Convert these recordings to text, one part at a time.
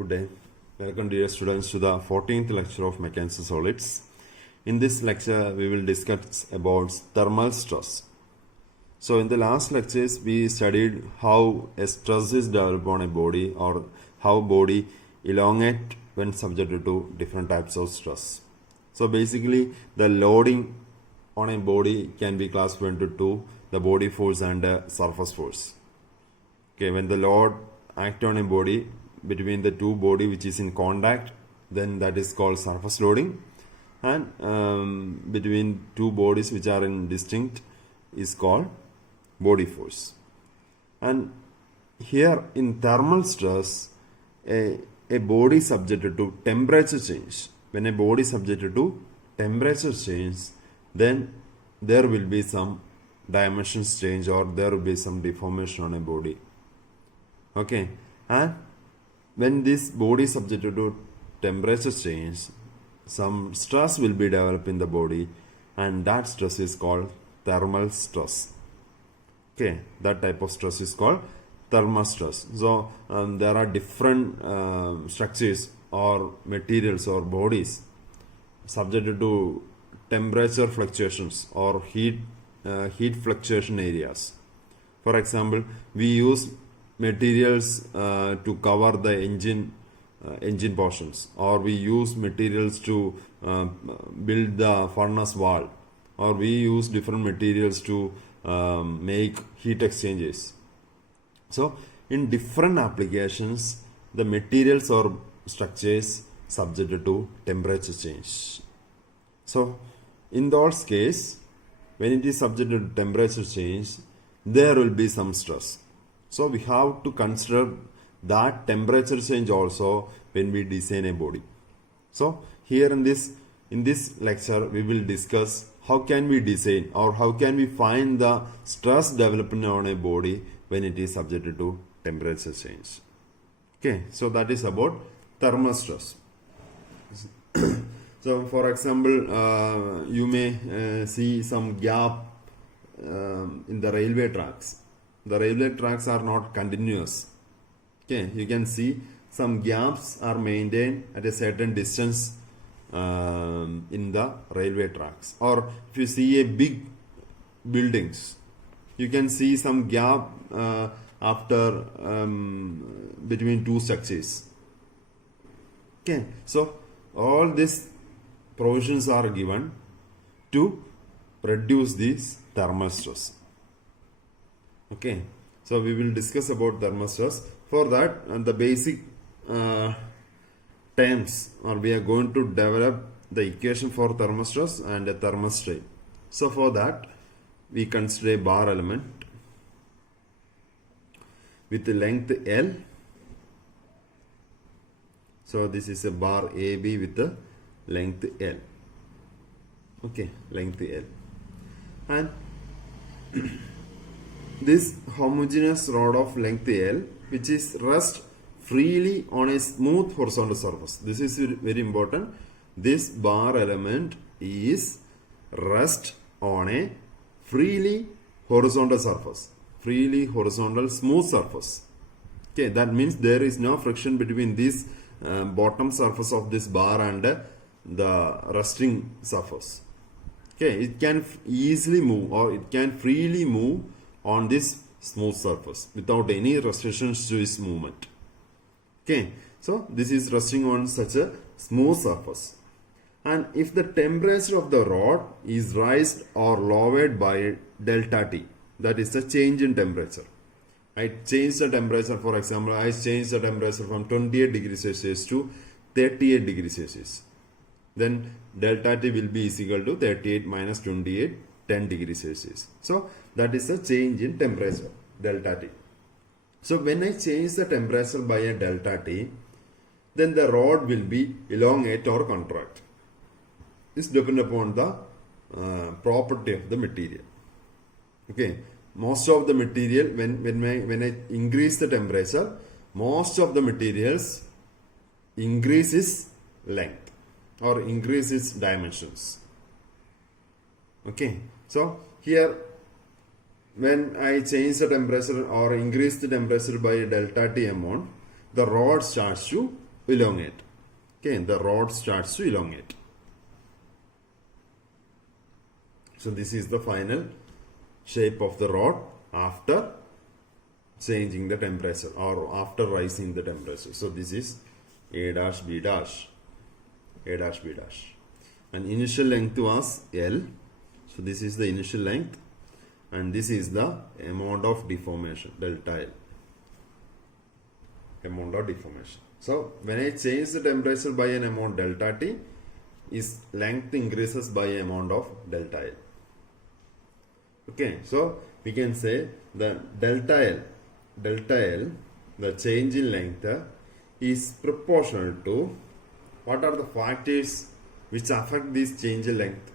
Good day. Welcome dear students to the 14th lecture of Mechanical Solids. In this lecture we will discuss about thermal stress. So in the last lectures we studied how a stress is developed on a body or how body elongate when subjected to different types of stress. So basically the loading on a body can be classified into two, the body force and the surface force. Okay, when the load act on a body between the two body which is in contact, then that is called surface loading, and between two bodies which are in distinct is called body force. And here in thermal stress, a body subjected to temperature change. When a body is subjected to temperature change, then there will be some dimensions change or there will be some deformation on a body. Okay, and when this body is subjected to temperature change, some stress will be developed in the body, and that stress is called thermal stress. Okay, that type of stress is called thermal stress. So there are different structures or materials or bodies subjected to temperature fluctuations or heat fluctuation areas. For example, we use materials to cover the engine portions, or we use materials to build the furnace wall, or we use different materials to make heat exchangers. So in different applications the materials or structures subjected to temperature change. So in those case, when it is subjected to temperature change, there will be some stress. So we have to consider that temperature change also when we design a body. So here in this lecture we will discuss how can we design or how can we find the stress developing on a body when it is subjected to temperature change. Okay, so that is about thermal stress. So for example, you may see some gap in the railway tracks. The railway tracks are not continuous. Okay, you can see some gaps are maintained at a certain distance in the railway tracks. Or if you see a big buildings, you can see some gap after between two structures. Okay, so all these provisions are given to reduce this thermal stress. Okay, so we will discuss about thermal stress. For that, the basic terms, or we are going to develop the equation for thermal stress and a thermal strain. So for that, we consider a bar element with the length L. So this is a bar AB with the length L. Okay, length L. And this homogeneous rod of length L, which is rest freely on a smooth horizontal surface. This is very important. This bar element is rest on a freely horizontal surface, freely horizontal smooth surface. Okay, that means there is no friction between this bottom surface of this bar and the resting surface. Okay, it can easily move, or it can freely move on this smooth surface without any restrictions to its movement. Okay, so this is resting on such a smooth surface. And if the temperature of the rod is raised or lowered by delta T, that is the change in temperature. I change the temperature, for example, I change the temperature from 28 degrees Celsius to 38 degrees Celsius. Then delta T will be is equal to 38 minus 28, 10 degrees Celsius. So that is the change in temperature, delta T. So when I change the temperature by a delta T, then the rod will be elongate or contract. This depends upon the property of the material. Okay, most of the material, when I increase the temperature, most of the materials increase its length or increase its dimensions. Okay, so here when I change the temperature or increase the temperature by delta T amount, the rod starts to elongate. Okay, the rod starts to elongate. So this is the final shape of the rod after changing the temperature or after rising the temperature. So this is A dash B dash, A dash B dash. And initial length was L. So this is the initial length, and this is the amount of deformation, delta L. Amount of deformation. So when I change the temperature by an amount delta T, its length increases by amount of delta L. Okay, so we can say the delta L, the change in length is proportional to what are the factors which affect this change in length.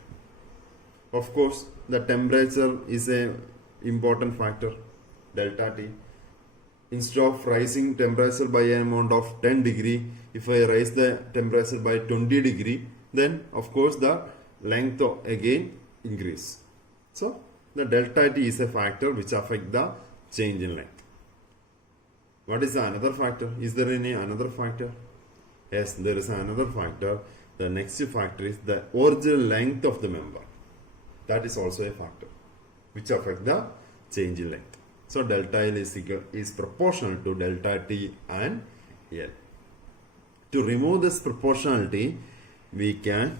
Of course, the temperature is a important factor, delta T. Instead of rising temperature by an amount of 10 degree, if I raise the temperature by 20 degree, then of course the length again increase. So the delta T is a factor which affect the change in length. What is another factor? Is there any another factor? Yes, there is another factor. The next factor is the original length of the member. That is also a factor which affect the change in length. So delta L is proportional to delta T and L. To remove this proportionality, we can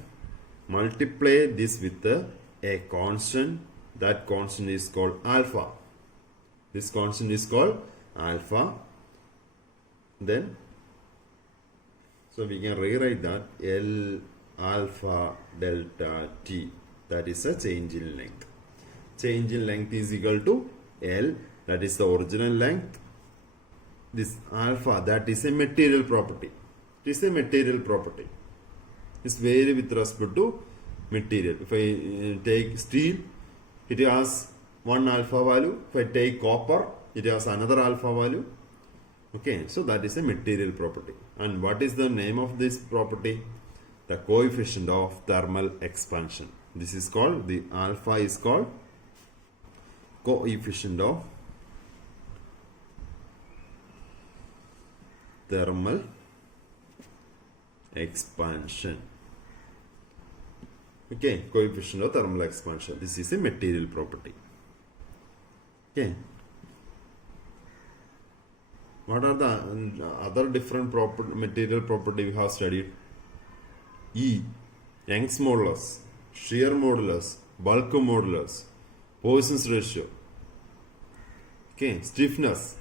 multiply this with a constant. That constant is called alpha. This constant is called alpha. Then, so we can rewrite that L alpha delta T. That is a change in length. Change in length is equal to L. That is the original length. This alpha, that is a material property. It is a material property. It's vary with respect to material. If I take steel, it has one alpha value. If I take copper, it has another alpha value. Okay, so that is a material property. And what is the name of this property? The coefficient of thermal expansion. This is called, the alpha is called coefficient of thermal expansion. Okay, coefficient of thermal expansion. This is a material property. Okay. What are the other different material property we have studied? E, Young's modulus, shear modulus, bulk modulus, Poisson's ratio. Okay, stiffness.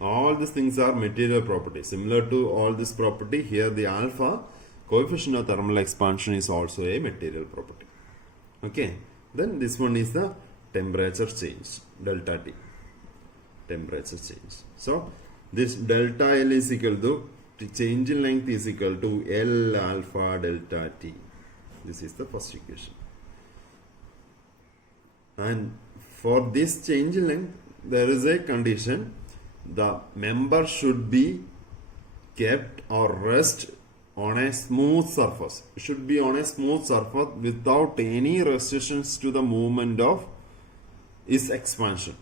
All these things are material property. Similar to all this property, here the alpha, coefficient of thermal expansion, is also a material property. Okay, then this one is the temperature change, delta T. Temperature change. So this delta L is equal to, the change in length is equal to L alpha delta T. This is the first equation. And for this change in length, there is a condition. The member should be kept or rest on a smooth surface. It should be on a smooth surface without any restrictions to the movement of its expansion.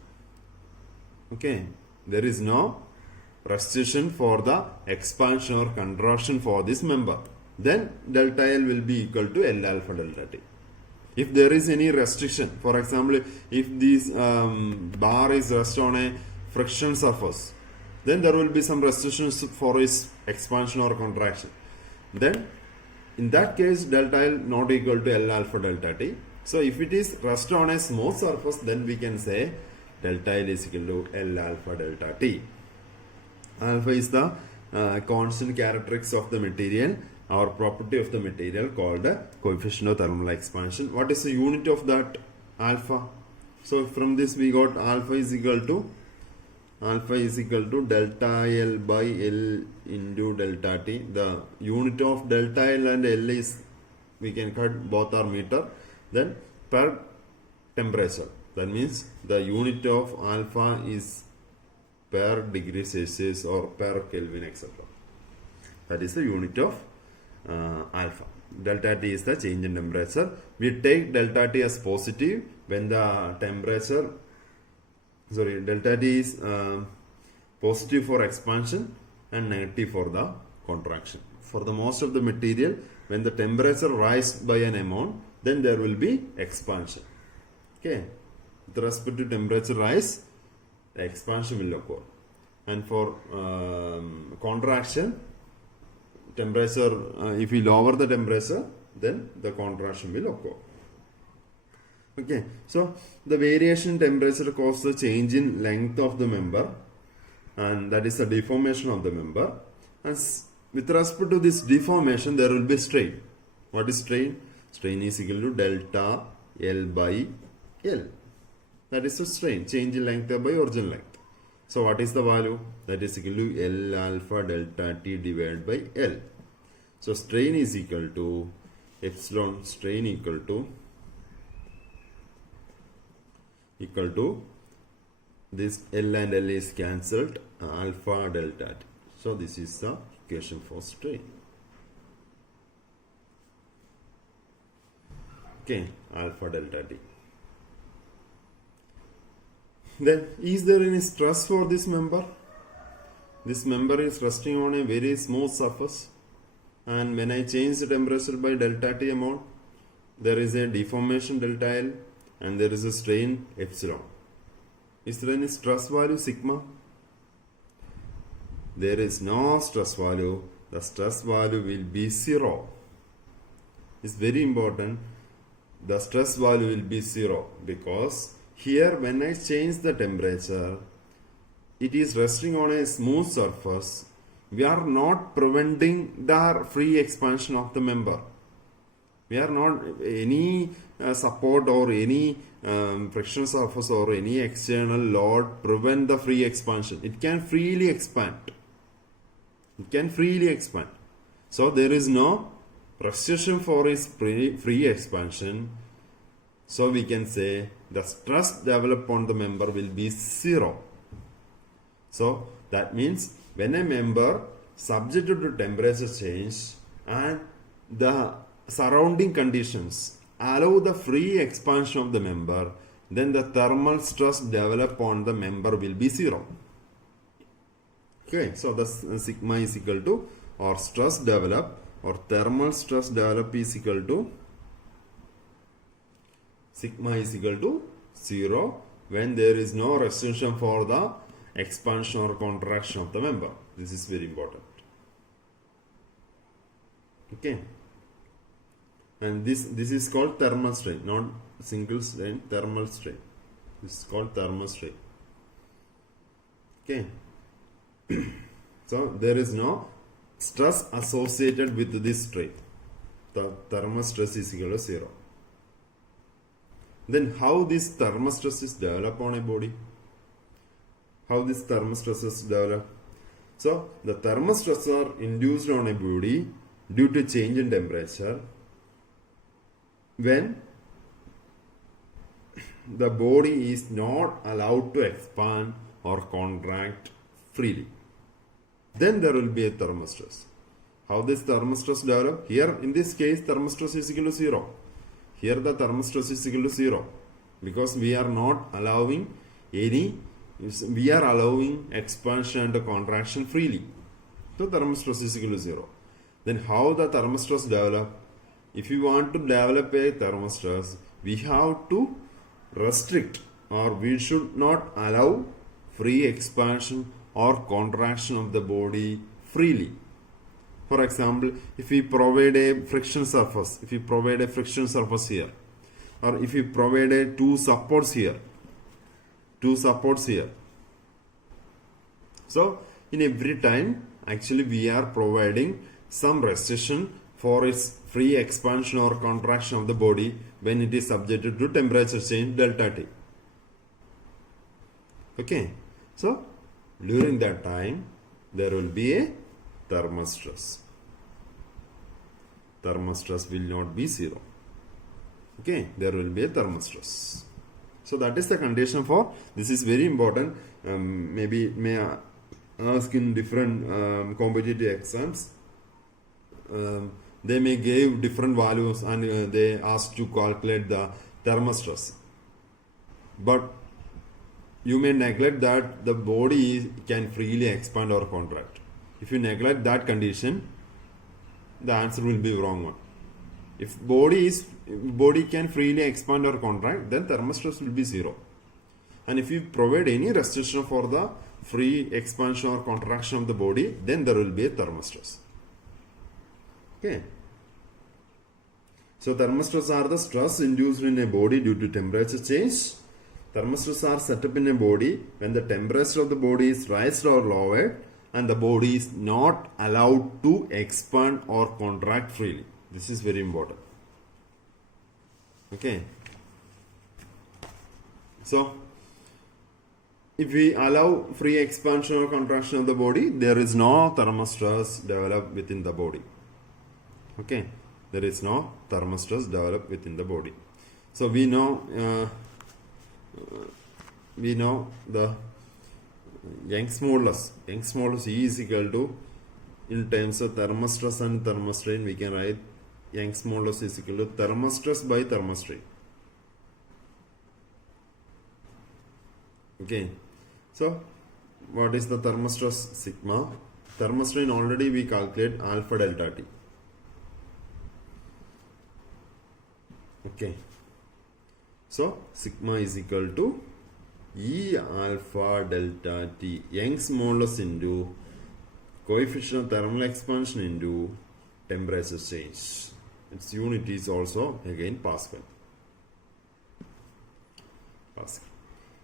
Okay, there is no restriction for the expansion or contraction for this member. Then delta L will be equal to L alpha delta T. If there is any restriction, for example, if this bar is rest on a friction surface, then there will be some restrictions for its expansion or contraction. Then in that case, delta L not equal to L alpha delta T. So if it is rest on a smooth surface, then we can say delta L is equal to L alpha delta T. Alpha is the constant characteristics of the material, or property of the material, called the coefficient of thermal expansion. What is the unit of that alpha? So from this we got alpha is equal to delta L by L into delta T. The unit of delta L and L is, we can cut both are meter, then per temperature. That means the unit of alpha is per degree Celsius or per Kelvin, etc. That is the unit of alpha. Delta T is the change in temperature. We take delta T as positive when the temperature, delta T is positive for expansion and negative for the contraction. For the most of the material, when the temperature rises by an amount, then there will be expansion. Okay, with respect to temperature rise, expansion will occur. And for contraction, temperature, if we lower the temperature, then the contraction will occur. Okay, so the variation in temperature causes the change in length of the member, and that is the deformation of the member. And with respect to this deformation, there will be strain. What is strain? Strain is equal to delta L by L. That is the strain, change in length by original length. So what is the value? That is equal to L alpha delta T divided by L. So strain is equal to epsilon strain equal to this L and L is cancelled, alpha delta T. So this is the equation for strain. Okay, alpha delta T. Then, is there any stress for this member? This member is resting on a very smooth surface, and when I change the temperature by delta T amount, there is a deformation delta L and there is a strain epsilon. Is there any stress value sigma? There is no stress value. The stress value will be 0. It's very important. The stress value will be 0 because here when I change the temperature, it is resting on a smooth surface. We are not preventing the free expansion of the member. We are not any support or any friction surface or any external load prevent the free expansion. It can freely expand. It can freely expand. So there is no restriction for its free expansion. So we can say the stress developed on the member will be 0. So that means when a member subjected to temperature change and the surrounding conditions allow the free expansion of the member, then the thermal stress developed on the member will be 0. Okay, so the sigma is equal to, or stress develop or thermal stress develop is equal to, sigma is equal to 0 when there is no restriction for the expansion or contraction of the member. This is very important. Okay. And this is called thermal strain, not single strain, thermal strain. This is called thermal strain. Okay. So there is no stress associated with this strain. The thermal stress is equal to 0. Then how this thermal stress is developed on a body? How this thermal stress is developed? So the thermal stress are induced on a body due to change in temperature when the body is not allowed to expand or contract freely. Then there will be a thermal stress. How this thermal stress develop? Here in this case thermal stress is equal to 0. Here the thermal stress is equal to 0 because we are not allowing we are allowing expansion and contraction freely. So thermal stress is equal to 0. Then how the thermal stress develop? If you want to develop a thermal stress, we have to restrict or we should not allow free expansion or contraction of the body freely. For example, if we provide a friction surface, here, or if we provide two supports here. So in every time, actually we are providing some restriction for its free expansion or contraction of the body when it is subjected to temperature change delta T. Okay, so during that time there will be a thermal stress. Thermal stress will not be 0. Okay, there will be a thermal stress. So that is the condition for, this is very important. Maybe it may ask in different competitive exams. They may give different values and they ask to calculate the thermal stress. But you may neglect that the body can freely expand or contract. If you neglect that condition, the answer will be wrong one. If body can freely expand or contract, then thermostress will be 0. And if you provide any restriction for the free expansion or contraction of the body, then there will be a thermostress. Okay. So thermostress are the stress induced in a body due to temperature change. Thermostress are set up in a body when the temperature of the body is raised or lowered and the body is not allowed to expand or contract freely. This is very important. Okay. So, if we allow free expansion or contraction of the body, there is no thermostress developed within the body. Okay. There is no thermostress developed within the body. So we know the Young's modulus. Young's modulus E is equal to, in terms of thermostress and thermostrain, we can write Young's modulus is equal to thermostress by thermostrain. Okay. So what is the thermostress sigma? Thermostrain already we calculate alpha delta T. Okay. So sigma is equal to E alpha delta T, Young's modulus into coefficient of thermal expansion into temperature change. Its unit is also again Pascal. Pascal.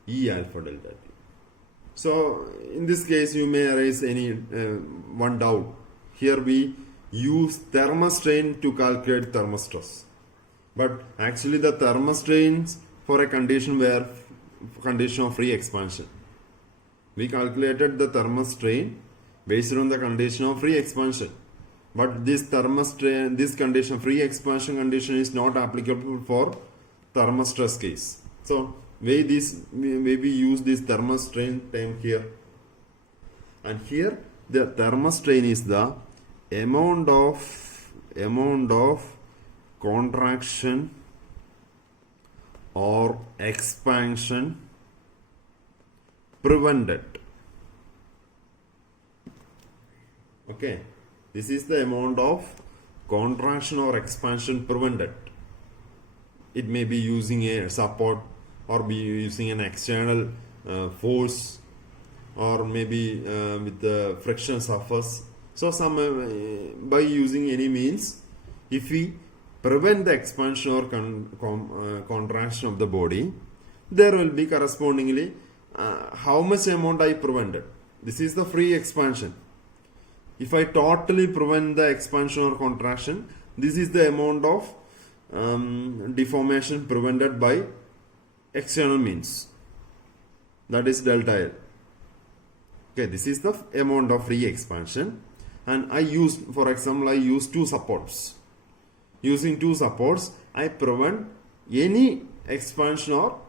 E alpha delta T. So in this case you may raise any one doubt. Here we use thermostrain to calculate thermostress. But actually the thermostrains for a condition where condition of free expansion. We calculated the thermostrain based on the condition of free expansion. But this thermostrain, this condition, free expansion condition is not applicable for thermostress case. So we use this thermostrain term here. And here the thermostrain is the amount of contraction or expansion prevented. Okay, this is the amount of contraction or expansion prevented. It may be using a support or be using an external force, or maybe with the friction surface. So by using any means, if we prevent the expansion or contraction of the body, there will be correspondingly how much amount I prevented. This is the free expansion. If I totally prevent the expansion or contraction, this is the amount of deformation prevented by external means. That is delta L. Okay, this is the amount of free expansion. And I use, for example, I use two supports. Using two supports, I prevent any expansion or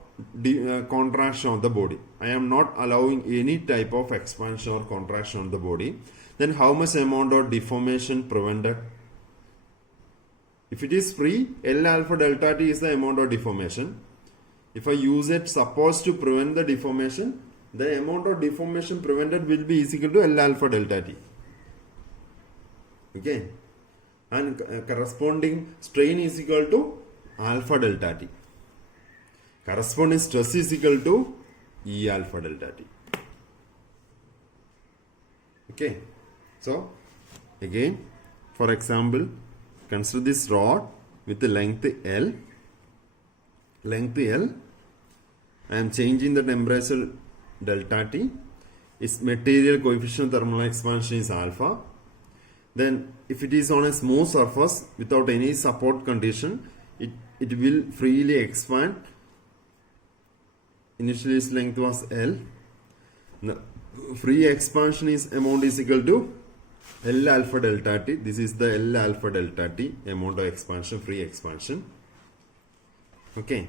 contraction of the body. I am not allowing any type of expansion or contraction of the body. Then how much amount of deformation prevented? If it is free, L alpha delta T is the amount of deformation. If I use it supposed to prevent the deformation, the amount of deformation prevented will be equal to L alpha delta T. Okay. And corresponding strain is equal to alpha delta T. Corresponding stress is equal to E alpha delta T. Okay. So, again, for example, consider this rod with the length L. Length L. I am changing the temperature delta T. Its material coefficient of thermal expansion is alpha. Then if it is on a smooth surface without any support condition, it will freely expand. Initially its length was L. The free expansion amount is equal to L alpha delta T. This is the L alpha delta T, amount of expansion, free expansion. Okay,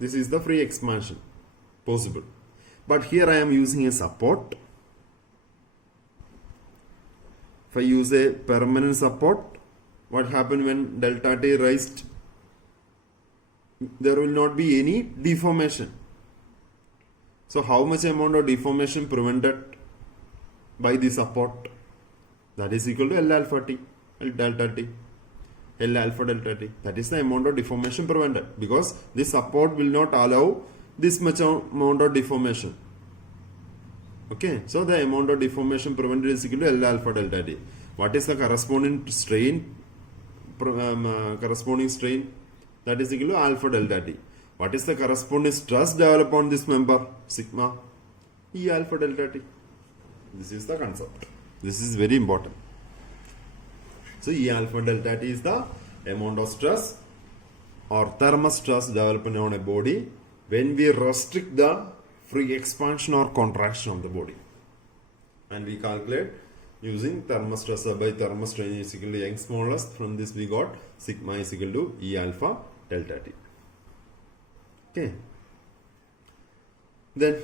this is the free expansion possible. But here I am using a support. If I use a permanent support, what happened when delta T raised? There will not be any deformation. So how much amount of deformation prevented by the support? That is equal to L alpha T, L delta T, L alpha delta T. That is the amount of deformation prevented, because this support will not allow this much amount of deformation. Okay, so the amount of deformation prevented is equal to L alpha delta T. What is the corresponding strain? That is equal to alpha delta T. What is the corresponding stress developed on this member? Sigma E alpha delta T. This is the concept. This is very important. So E alpha delta T is the amount of stress or thermal stress developing on a body when we restrict the free expansion or contraction of the body. And we calculate using thermal stress by thermal strain is equal to Young's modulus. From this we got sigma is equal to E alpha delta T. Okay. Then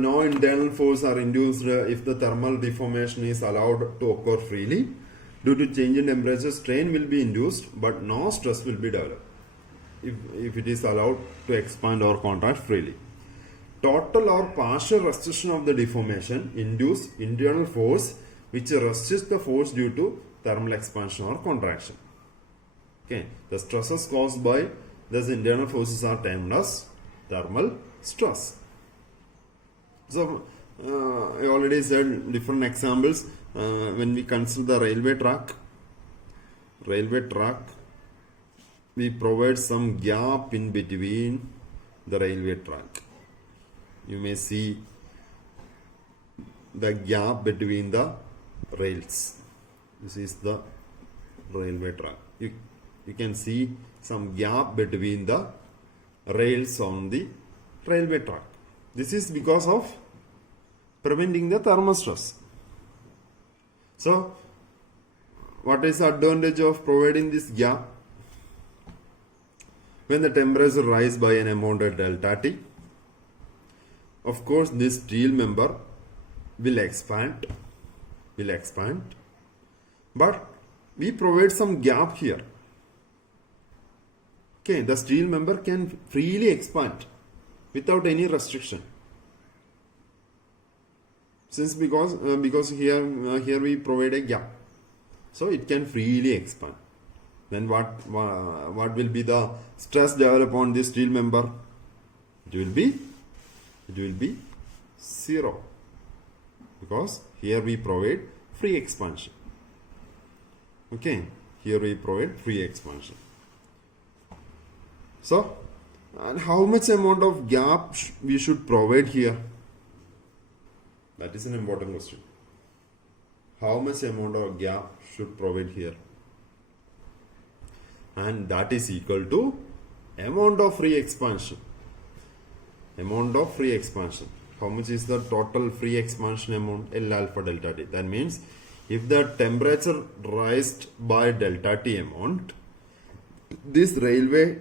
no internal force are induced if the thermal deformation is allowed to occur freely. Due to change in temperature, strain will be induced, but no stress will be developed if it is allowed to expand or contract freely. Total or partial restriction of the deformation induce internal force which resists the force due to thermal expansion or contraction. Okay, the stresses caused by these internal forces are termed as thermal stress. So, I already said different examples. When we consider the railway track, we provide some gap in between the railway track. You may see the gap between the rails. This is the railway track. You can see some gap between the rails on the railway track. This is because of preventing the thermal stress. So, what is the advantage of providing this gap? When the temperature rises by an amount of delta T, of course this steel member will expand, but we provide some gap here. Okay, the steel member can freely expand without any restriction. Since because here we provide a gap, so it can freely expand. Then what will be the stress developed on this steel member? It will be zero, because here we provide free expansion. Okay, here we provide free expansion. So, and how much amount of gap we should provide here? That is an important question. How much amount of gap should provide here? And that is equal to amount of free expansion. Amount of free expansion. How much is the total free expansion amount? L alpha delta T. That means if the temperature raised by delta T amount, this rail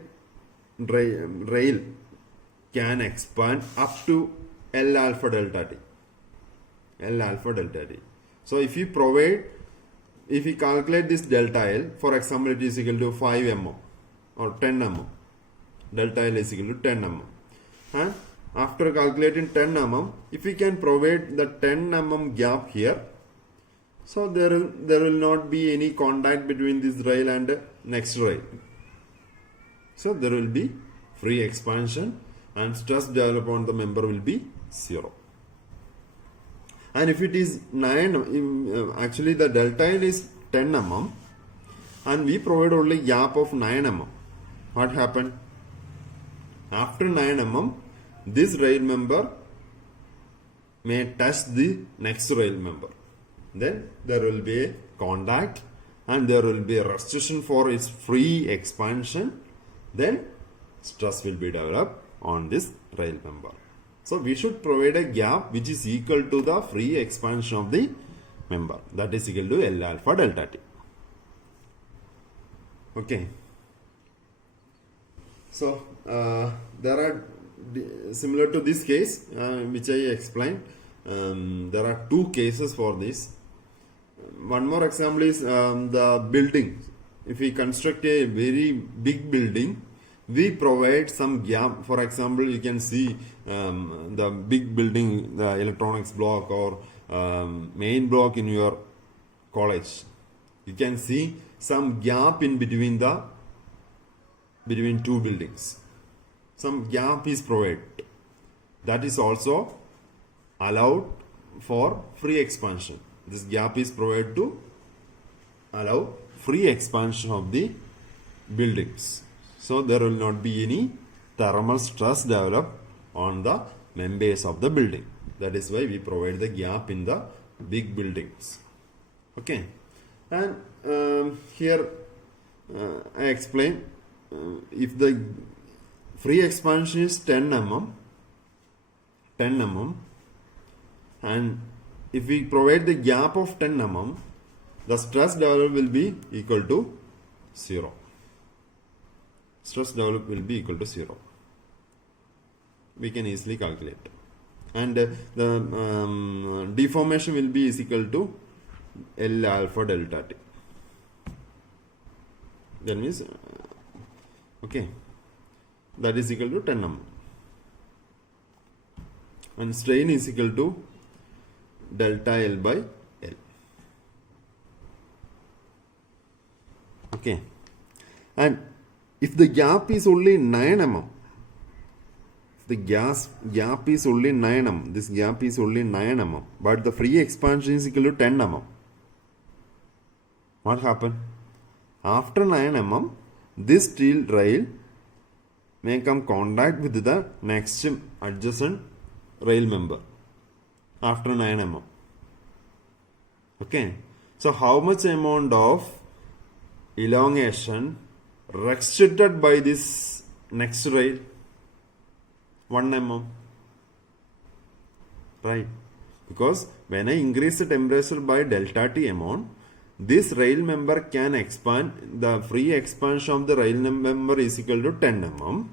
can expand up to L alpha delta T. L alpha delta T. So if we calculate this delta L, for example, it is equal to 5 mm or 10 mm. Delta L is equal to 10 mm. And after calculating 10 mm, if we can provide the 10 mm gap here, so there will not be any contact between this rail and next rail. So there will be free expansion and stress developed on the member will be 0. And if it is 9, actually the delta L is 10 mm and we provide only gap of 9 mm. What happened? After 9 mm, this rail member may touch the next rail member. Then there will be a contact and there will be a restriction for its free expansion. Then stress will be developed on this rail member. So we should provide a gap which is equal to the free expansion of the member. That is equal to L alpha delta T. Okay. So there are similar to this case which I explained. There are two cases for this. One more example is the building. If we construct a very big building, we provide some gap. For example, you can see the big building, the electronics block or main block in your college, you can see some gap in between two buildings. Some gap is provided. That is also allowed for free expansion. This gap is provided to allow free expansion of the buildings. So there will not be any thermal stress developed on the members of the building. That is why we provide the gap in the big buildings. Okay. And here I explain if the free expansion is 10 mm, and if we provide the gap of 10 mm, the stress developed will be equal to 0. Stress developed will be equal to 0. We can easily calculate. And the deformation will be is equal to L alpha delta T. That means, okay, that is equal to 10 mm. And strain is equal to delta L by L. Okay. And if the gap is only 9 mm, the gap is only 9 mm, this gap is only 9 mm, but the free expansion is equal to 10 mm. What happened? After 9 mm, this steel rail may come contact with the next adjacent rail member after 9 mm. Okay. So how much amount of elongation restricted by this next rail? 1 mm. Right. Because when I increase the temperature by delta T amount, this rail member can expand. The free expansion of the rail member is equal to 10 mm.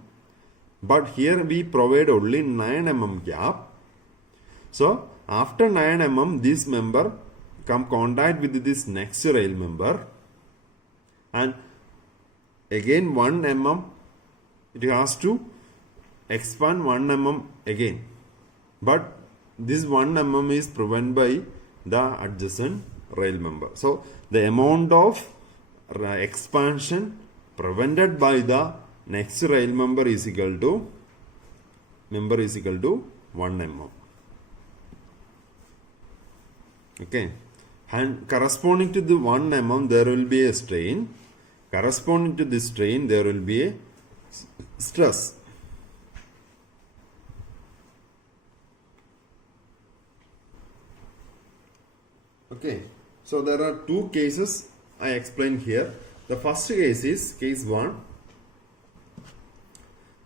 But here we provide only 9 mm gap. So after 9 mm, this member come contact with this next rail member, and again 1 mm it has to expand 1 mm again, but this 1 mm is prevented by the adjacent rail member. So the amount of expansion prevented by the next rail member is equal to 1 mm. Okay. And corresponding to the 1 mm there will be a strain. Corresponding to this strain there will be a stress. Okay. So there are two cases I explained here. The first case is case 1,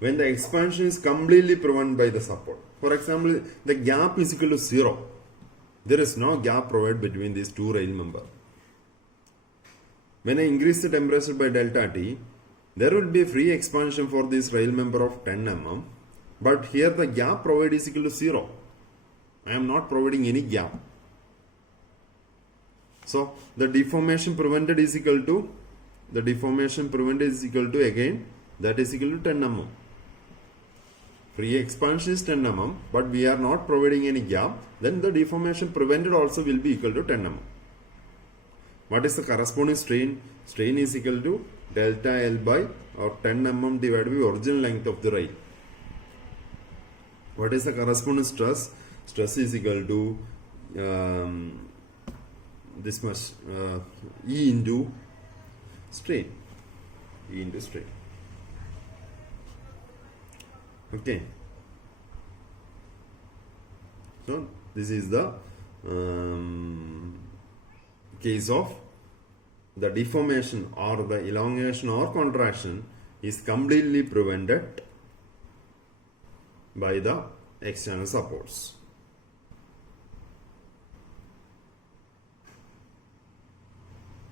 when the expansion is completely prevented by the support. For example, the gap is equal to 0. There is no gap provided between these two rail members. When I increase the temperature by delta T, there will be a free expansion for this rail member of 10 mm. But here the gap provided is equal to 0. I am not providing any gap. So the deformation prevented is equal to, again, that is equal to 10 mm. Free expansion is 10 mm, but we are not providing any gap. Then the deformation prevented also will be equal to 10 mm. What is the corresponding strain? Strain is equal to delta L by or 10 mm divided by original length of the rail. What is the corresponding stress? Stress is equal to this much E into strain. Okay. So this is the case of the deformation or the elongation or contraction is completely prevented by the external supports.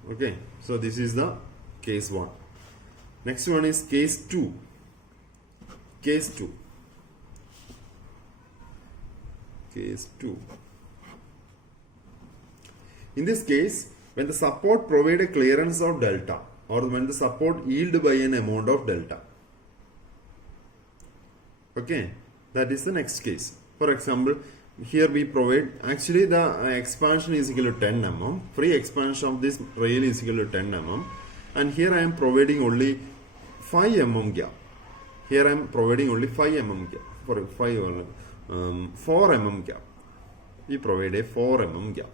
Okay, so this is the case 1. Next one is case 2. Case 2. In this case, when the support provide a clearance of delta, or when the support yield by an amount of delta. Okay, that is the next case. For example, here we provide, actually the expansion is equal to 10 mm, free expansion of this rail is equal to 10 mm, and here I am providing only 5 mm gap. Here I am providing only 5 mm gap, for 4 mm gap. We provide a 4 mm gap.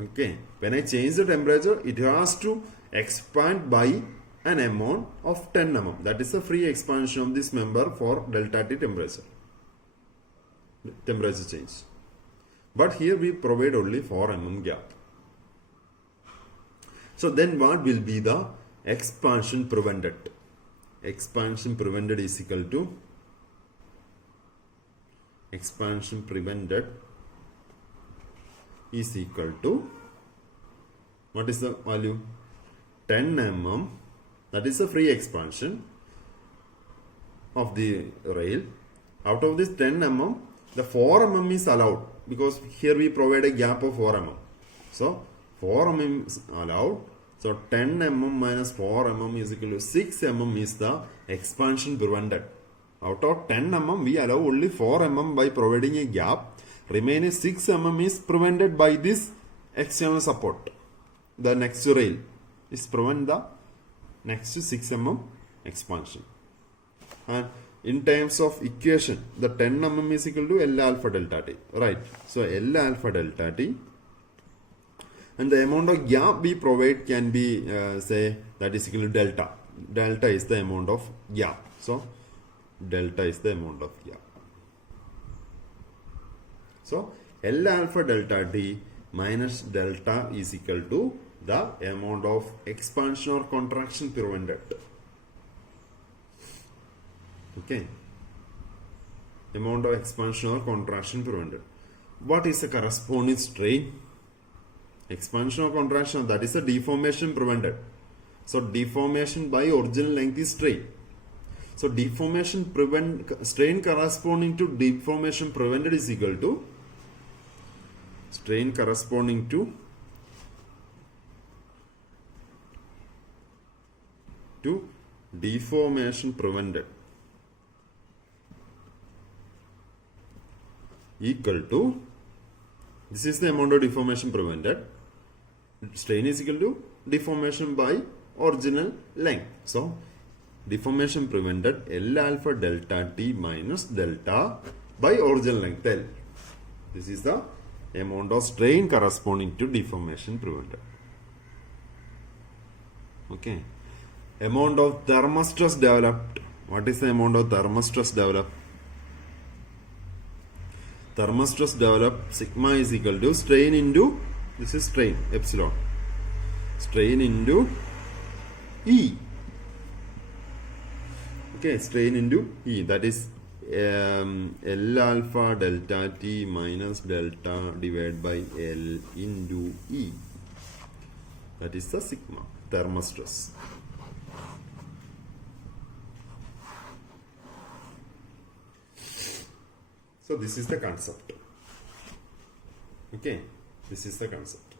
Okay, when I change the temperature, it has to expand by an amount of 10 mm. That is the free expansion of this member for delta T temperature change. But here we provide only 4 mm gap. So then what will be the expansion prevented? Expansion prevented is equal to what is the value? 10 mm, that is the free expansion of the rail. Out of this 10 mm, the 4 mm is allowed, because here we provide a gap of 4 mm. So 4 mm is allowed. So 10 mm minus 4 mm is equal to 6 mm is the expansion prevented. Out of 10 mm, we allow only 4 mm by providing a gap. Remaining 6 mm is prevented by this external support. The next rail is prevent the next 6 mm expansion. And in terms of equation, the 10 mm is equal to L alpha delta T, right? So L alpha delta T, and the amount of gap we provide can be say that is equal to delta. Delta is the amount of gap. So delta is the amount of gap. So L alpha delta T minus delta is equal to the amount of expansion or contraction prevented. Okay, amount of expansion or contraction prevented. What is the corresponding strain? Expansion or contraction, that is a deformation prevented. So deformation by original length is strain. So deformation strain corresponding to deformation prevented is equal to strain corresponding to deformation prevented equal to, this is the amount of deformation prevented, strain is equal to deformation by original length. So deformation prevented L alpha delta T minus delta by original length L. This is the amount of strain corresponding to deformation prevented. Okay. Amount of thermostress developed. What is the amount of thermostress developed? Thermostress developed, sigma is equal to strain into, this is strain, epsilon, strain into E. Okay, strain into E, that is L alpha delta T minus delta divided by L into E. That is the sigma, thermostress. So this is the concept. Okay, this is the concept.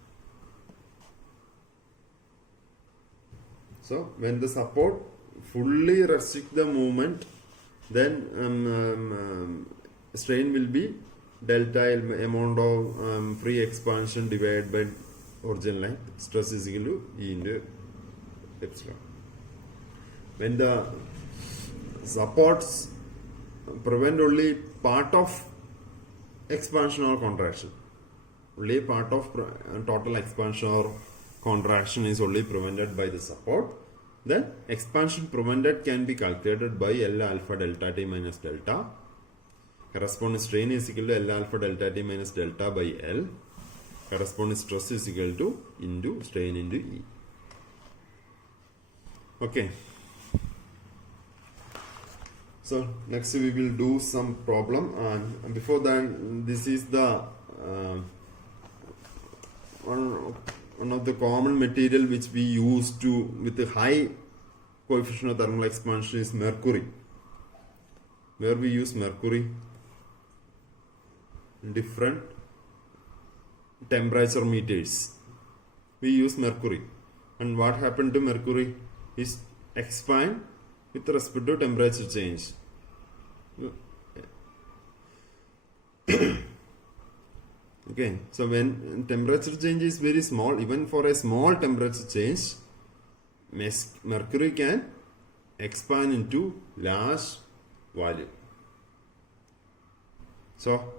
So when the support fully restrict the movement, then strain will be delta L, amount of free expansion divided by original length. Stress is equal to E into epsilon. When the supports prevent only part of expansion or contraction, only part of total expansion or contraction is only prevented by the support, then expansion prevented can be calculated by L alpha delta T minus delta. Corresponding strain is equal to L alpha delta T minus delta by L. Corresponding stress is equal to into strain into E. Okay. So next we will do some problem, and before that, this is the one of the common material which we use to with the high coefficient of thermal expansion is mercury. Where we use mercury in different temperature meters, we use mercury, and what happened to mercury is expand with respect to temperature change. Okay, so when temperature change is very small, even for a small temperature change, mercury can expand into large value. So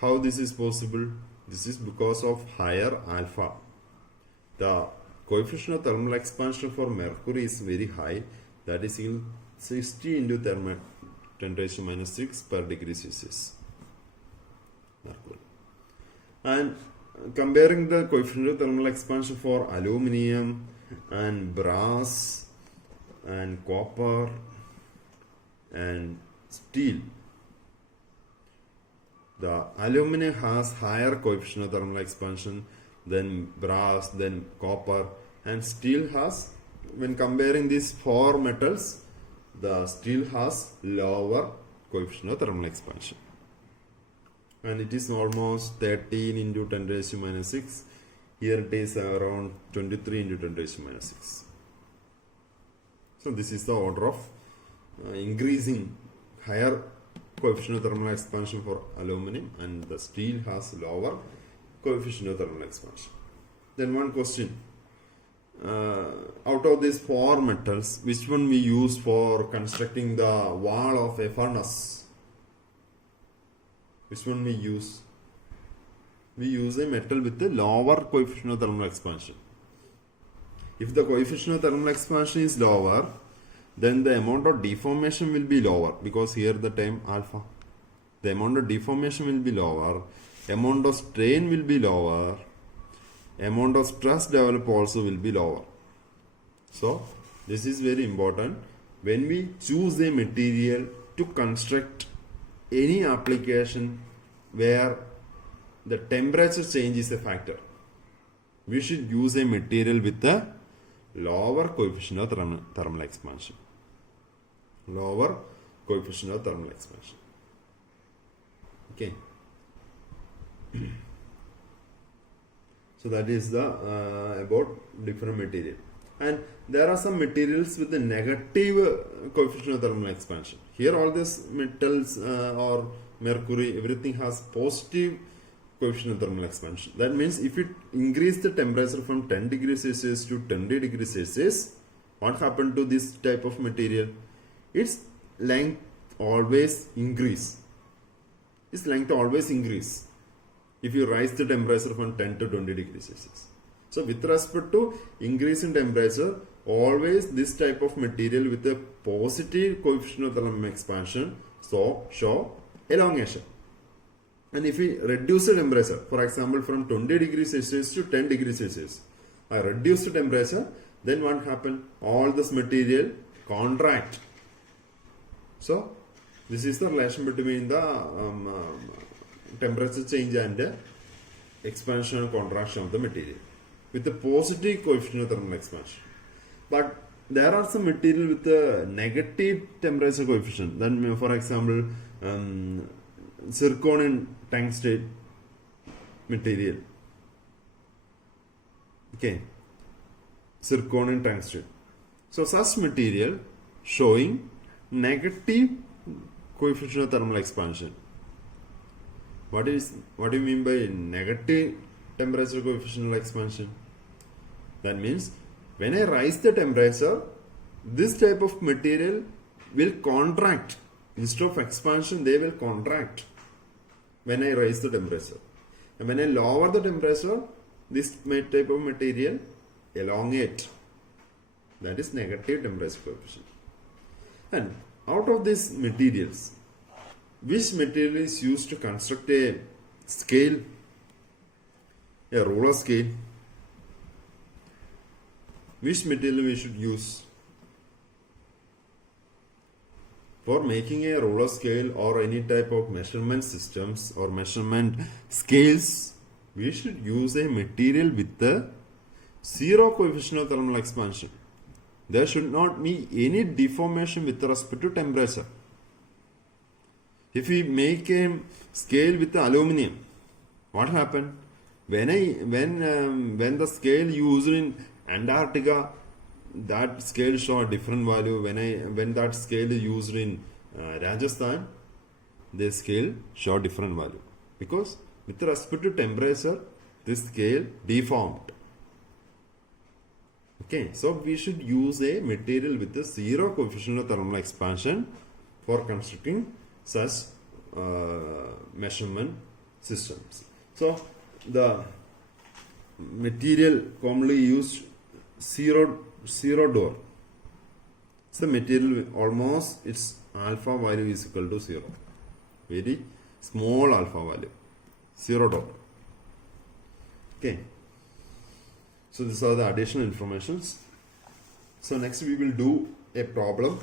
how this is possible? This is because of higher alpha. The coefficient of thermal expansion for mercury is very high, that is 60 into 10⁻⁻6 per degree Celsius. Mercury. And comparing the coefficient of thermal expansion for aluminum and brass and copper and steel, the aluminum has higher coefficient of thermal expansion than brass, then copper, and steel has, when comparing these four metals, the steel has lower coefficient of thermal expansion. And it is almost 13 into 10⁻⁻6. Here it is around 23 into 10⁻⁻6. So this is the order of increasing higher coefficient of thermal expansion for aluminum, and the steel has lower coefficient of thermal expansion. Then one question, out of these four metals, which one we use for constructing the wall of a furnace? Which one we use? We use a metal with a lower coefficient of thermal expansion. If the coefficient of thermal expansion is lower, then the amount of deformation will be lower, because here the term alpha. The amount of deformation will be lower, amount of strain will be lower, amount of stress developed also will be lower. So this is very important when we choose a material to construct any application where the temperature change is a factor. We should use a material with a lower coefficient of thermal expansion. Lower coefficient of thermal expansion. Okay. So that is the about different material. And there are some materials with a negative coefficient of thermal expansion. Here all these metals or mercury, everything has positive coefficient of thermal expansion. That means if it increase the temperature from 10 degrees Celsius to 20 degrees Celsius, what happened to this type of material? Its length always increase. Its length always increase if you rise the temperature from 10 to 20 degrees Celsius. So with respect to increase in temperature, always this type of material with a positive coefficient of thermal expansion show elongation. And if we reduce the temperature, for example from 20 degrees Celsius to 10 degrees Celsius, I reduce the temperature, then what happen? All this material contract. So this is the relation between the temperature change and the expansion and contraction of the material with a positive coefficient of thermal expansion. But there are some material with a negative temperature coefficient. Then, for example, zircon and tungsten material. Okay, zircon and tungsten. So such material showing negative coefficient of thermal expansion. What do you mean by negative temperature coefficient of expansion? That means when I rise the temperature, this type of material will contract. Instead of expansion, they will contract when I raise the temperature. And when I lower the temperature, this type of material elongate. That is negative temperature coefficient. And out of these materials, which material is used to construct a scale, a roller scale? Which material we should use for making a roller scale or any type of measurement systems or measurement scales? We should use a material with the zero coefficient of thermal expansion. There should not be any deformation with respect to temperature. If we make a scale with the aluminum, what happened? When the scale used in Antarctica, that scale show a different value. When that scale is used in Rajasthan, the scale show different value, because with respect to temperature this scale deformed. Okay, so we should use a material with a zero coefficient of thermal expansion for constructing such measurement systems. So the material commonly used, zero door. It's the material with almost its alpha value is equal to 0. Very small alpha value. 0 door. Okay. So these are the additional informations. So next we will do a problem.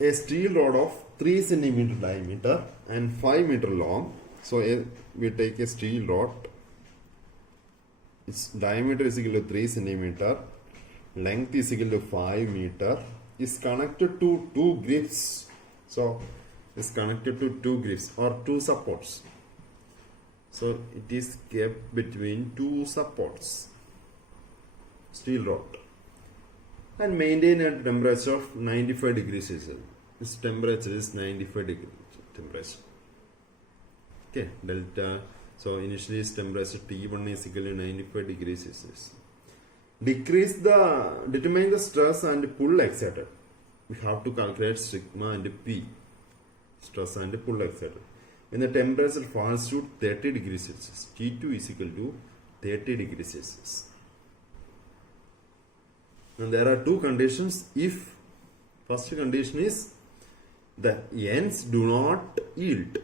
A steel rod of 3 cm diameter and 5 meter long. So we take a steel rod. Its diameter is equal to 3 cm, length is equal to 5 meter, is connected to 2 grips. So is connected to 2 grips or 2 supports. So it is kept between 2 supports, steel rod, and maintain a temperature of 95 degrees Celsius. This temperature is 95 degrees temperature. Okay, delta. So initially its temperature T1 is equal to 95 degrees Celsius. Determine the stress and pull exerted. We have to calculate sigma and P. Stress and pull exerted. When the temperature falls to 30 degrees Celsius, T2 is equal to 30 degrees Celsius. And there are two conditions. If first condition is the ends do not yield.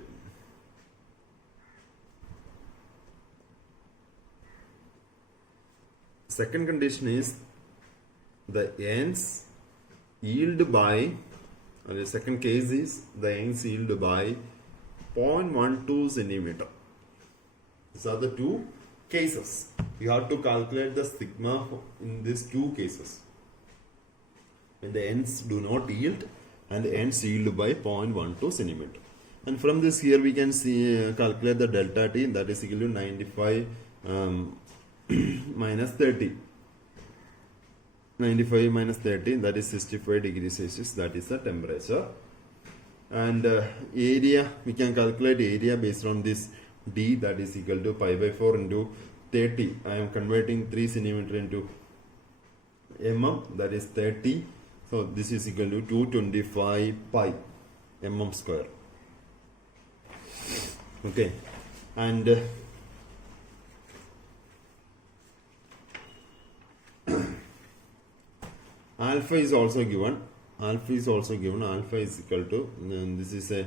Second condition is the ends yield by, and the second case is the ends yield by 0.12 centimeter. These are the two cases. You have to calculate the sigma in these two cases. When the ends do not yield and the ends yield by 0.12 centimeter. And from this here we can see calculate the delta T, that is equal to 95 minus 30. 95 minus 30, that is 65 degrees Celsius, that is the temperature. And area, we can calculate area based on this D, that is equal to pi by 4 into 30. I am converting 3 centimeter into mm, that is 30. So this is equal to 225 pi mm square. Okay, and alpha is also given. Alpha is equal to, and this is a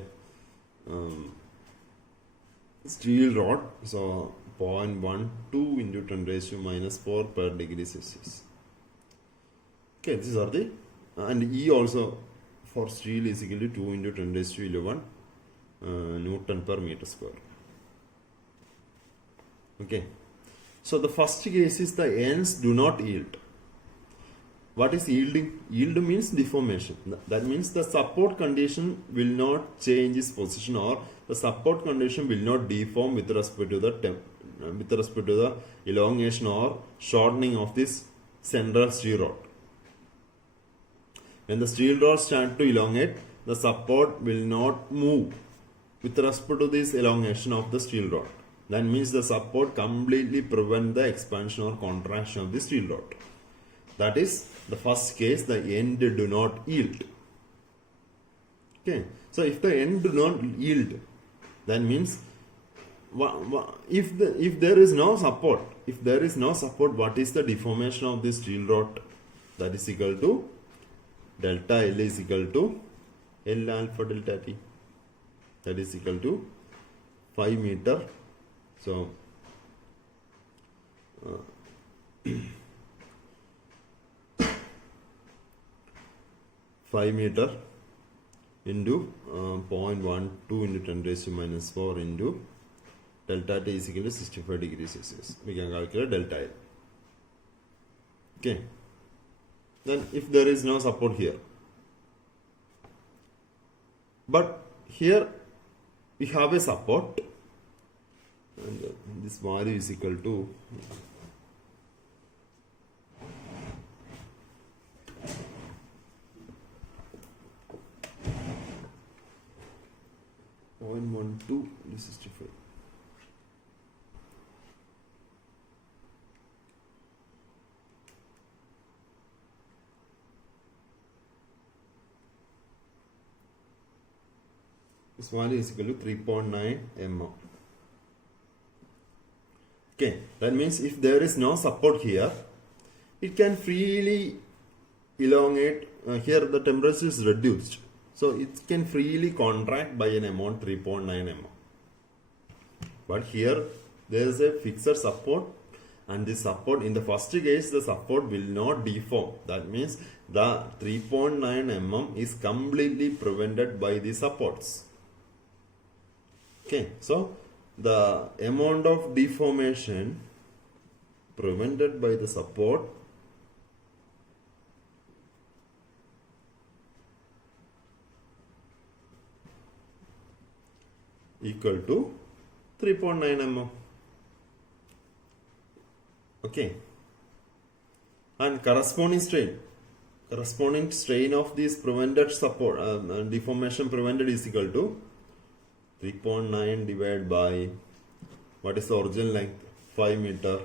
steel rod, so 0.12 into 10 raised to minus 4 per degree Celsius. Okay, these are the, and E also for steel is equal to 2 into 10 raised to 11 Newton per meter square. Okay, so the first case is the ends do not yield. What is yielding? Yield means deformation. That means the support condition will not change its position, or the support condition will not deform with respect to the elongation or shortening of this central steel rod. When the steel rod starts to elongate, the support will not move with respect to this elongation of the steel rod. That means the support completely prevents the expansion or contraction of the steel rod. That is the first case, the end do not yield. Okay, so if the end do not yield, that means if there is no support, what is the deformation of this steel rod? That is equal to delta L is equal to L alpha delta T. That is equal to 5 meter. So 5 meter into 0.12 into 10 raised to minus 4 into delta T is equal to 65 degrees Celsius. We can calculate delta L. Okay. Then if there is no support here, but here we have a support, and this value is equal to This value is equal to 3.9 mm. Okay, that means if there is no support here, it can freely elongate. Here the temperature is reduced, so it can freely contract by an amount 3.9 mm. But here there is a fixed support, and the support, in the first case, the support will not deform. That means the 3.9 mm is completely prevented by the supports. Okay, so the amount of deformation prevented by the support equal to 3.9 mm. Okay, and corresponding strain of this prevented support, deformation prevented, is equal to 3.9 divided by, what is the original length? 5 meter.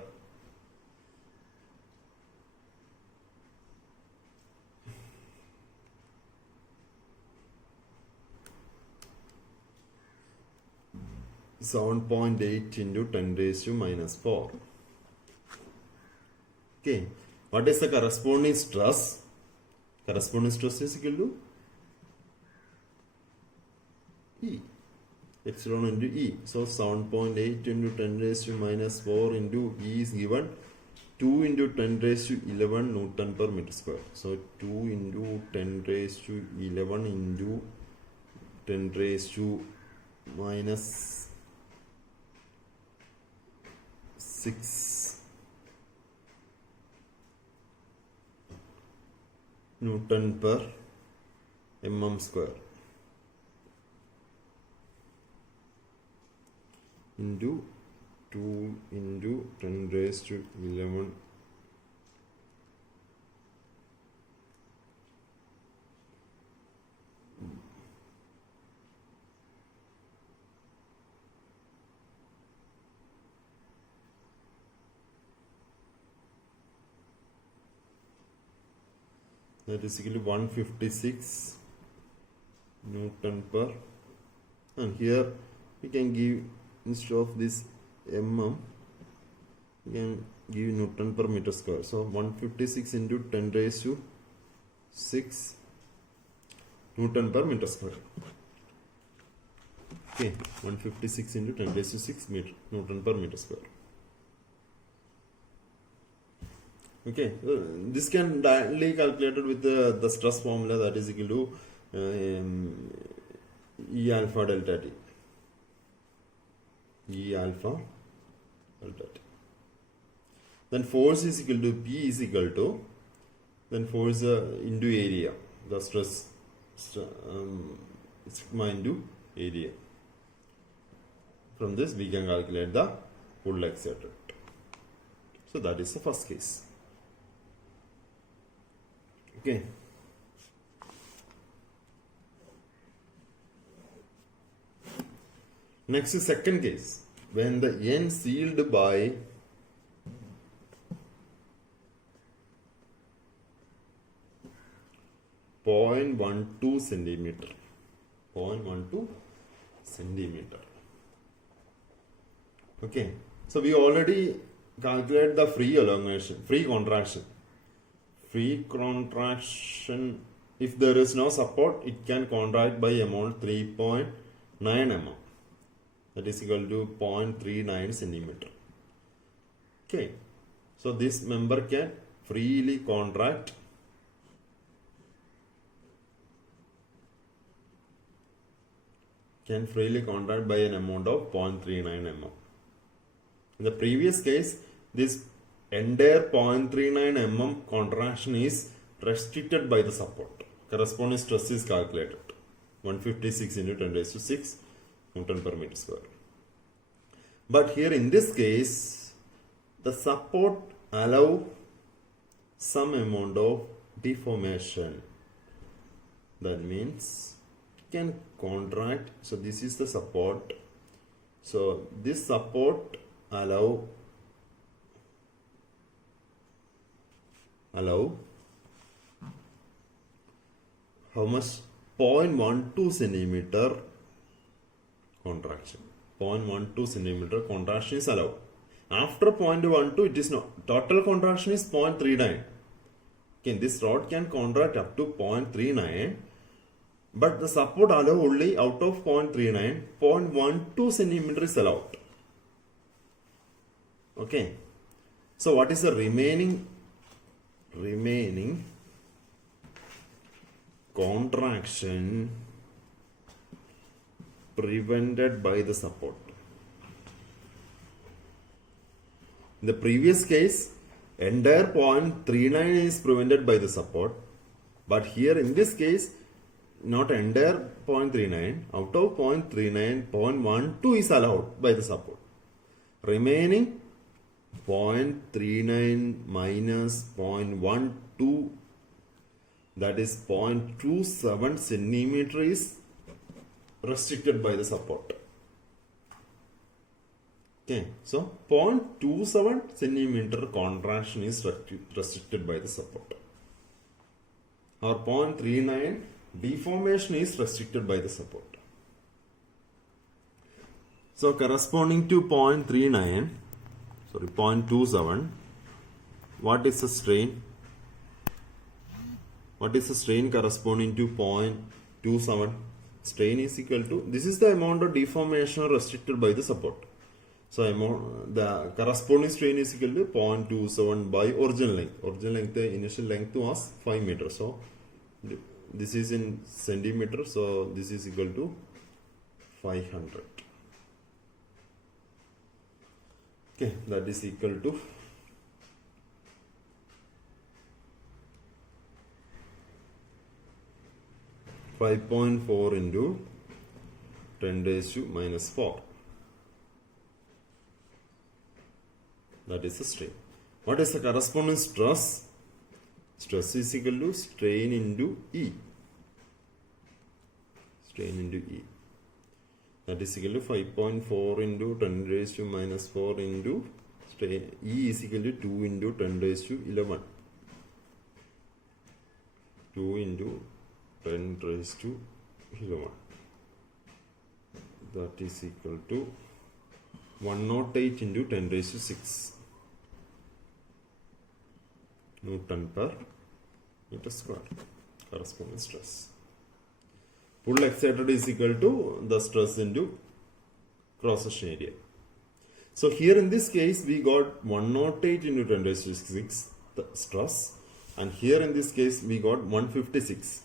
(7.8 into 10 raised to minus 4). Okay, what is the corresponding stress? Corresponding stress is equal to E, epsilon into E. So 7.8 into 10 raised to minus 4 into E is given 2 into 10 raised to 11 Newton per meter square. So 2 into 10 raised to 11 into 10 raised to minus 6 Newton per mm square into 2 into 10 raised to 11 that is equal to 156 Newton per, and here we can give, instead of this mm, we can give Newton per meter square. So 156 into 10 raised to 6 Newton per meter square. Okay, 156 into 10 raised to 6 Newton per meter square. Okay, this can directly calculated with the stress formula, that is equal to E alpha delta T. E alpha delta T. Then force is equal to P is equal to, then force into area, the stress sigma into area. From this we can calculate the pull exerted. So that is the first case. Okay. Next is second case, when the end sealed by .12 centimeter. 0.12 centimeter. Okay. So we already calculate the free elongation, free contraction. Free contraction, if there is no support, it can contract by amount 3.9 mm. That is equal to 0.39 centimeter. Okay. So this member can freely contract by an amount of 0.39 mm. In the previous case, this entire 0.39 mm contraction is restricted by the support. Corresponding stress is calculated. 156 into 10 raised to 6 Newton per meter square. But here in this case, the support allow some amount of deformation. That means it can contract. So this is the support. So this support allow how much? 0.12 centimeter contraction. 0.12 centimeter contraction is allowed. After 0.12, it is not. Total contraction is 0.39. Okay, this rod can contract up to 0.39, but the support allow only out of 0.39, 0.12 centimeter is allowed. Okay, so what is the remaining contraction prevented by the support? In the previous case, entire 0.39 is prevented by the support, but here in this case, not entire 0.39, out of 0.39, 0.12 is allowed by the support. Remaining 0.39 minus 0.12, that is 0.27 centimeter is restricted by the support. Okay, so 0.27 centimeter contraction is restricted by the support, or 0.39 deformation is restricted by the support. So corresponding to 0.27, what is the strain? What is the strain corresponding to 0.27? Strain is equal to, this is the amount of deformation restricted by the support. So the corresponding strain is equal to 0.27 by original length. Original length, the initial length was 5 meters. So this is in centimeter. So this is equal to 500. Okay, that is equal to 5.4 into 10 raised to minus 4. That is the strain. What is the corresponding stress? Stress is equal to strain into E. Strain into E. That is equal to 5.4 into 10 raised to minus 4 into strain. E is equal to 2 into 10 raised to 11. 2 into 10 raised to 11. That is equal to 108 into 10 raised to 6 Newton per meter square. Corresponding stress. Pull exerted is equal to the stress into cross section area. So here in this case we got 108 into 10 raised to 6 the stress, and here in this case we got 156.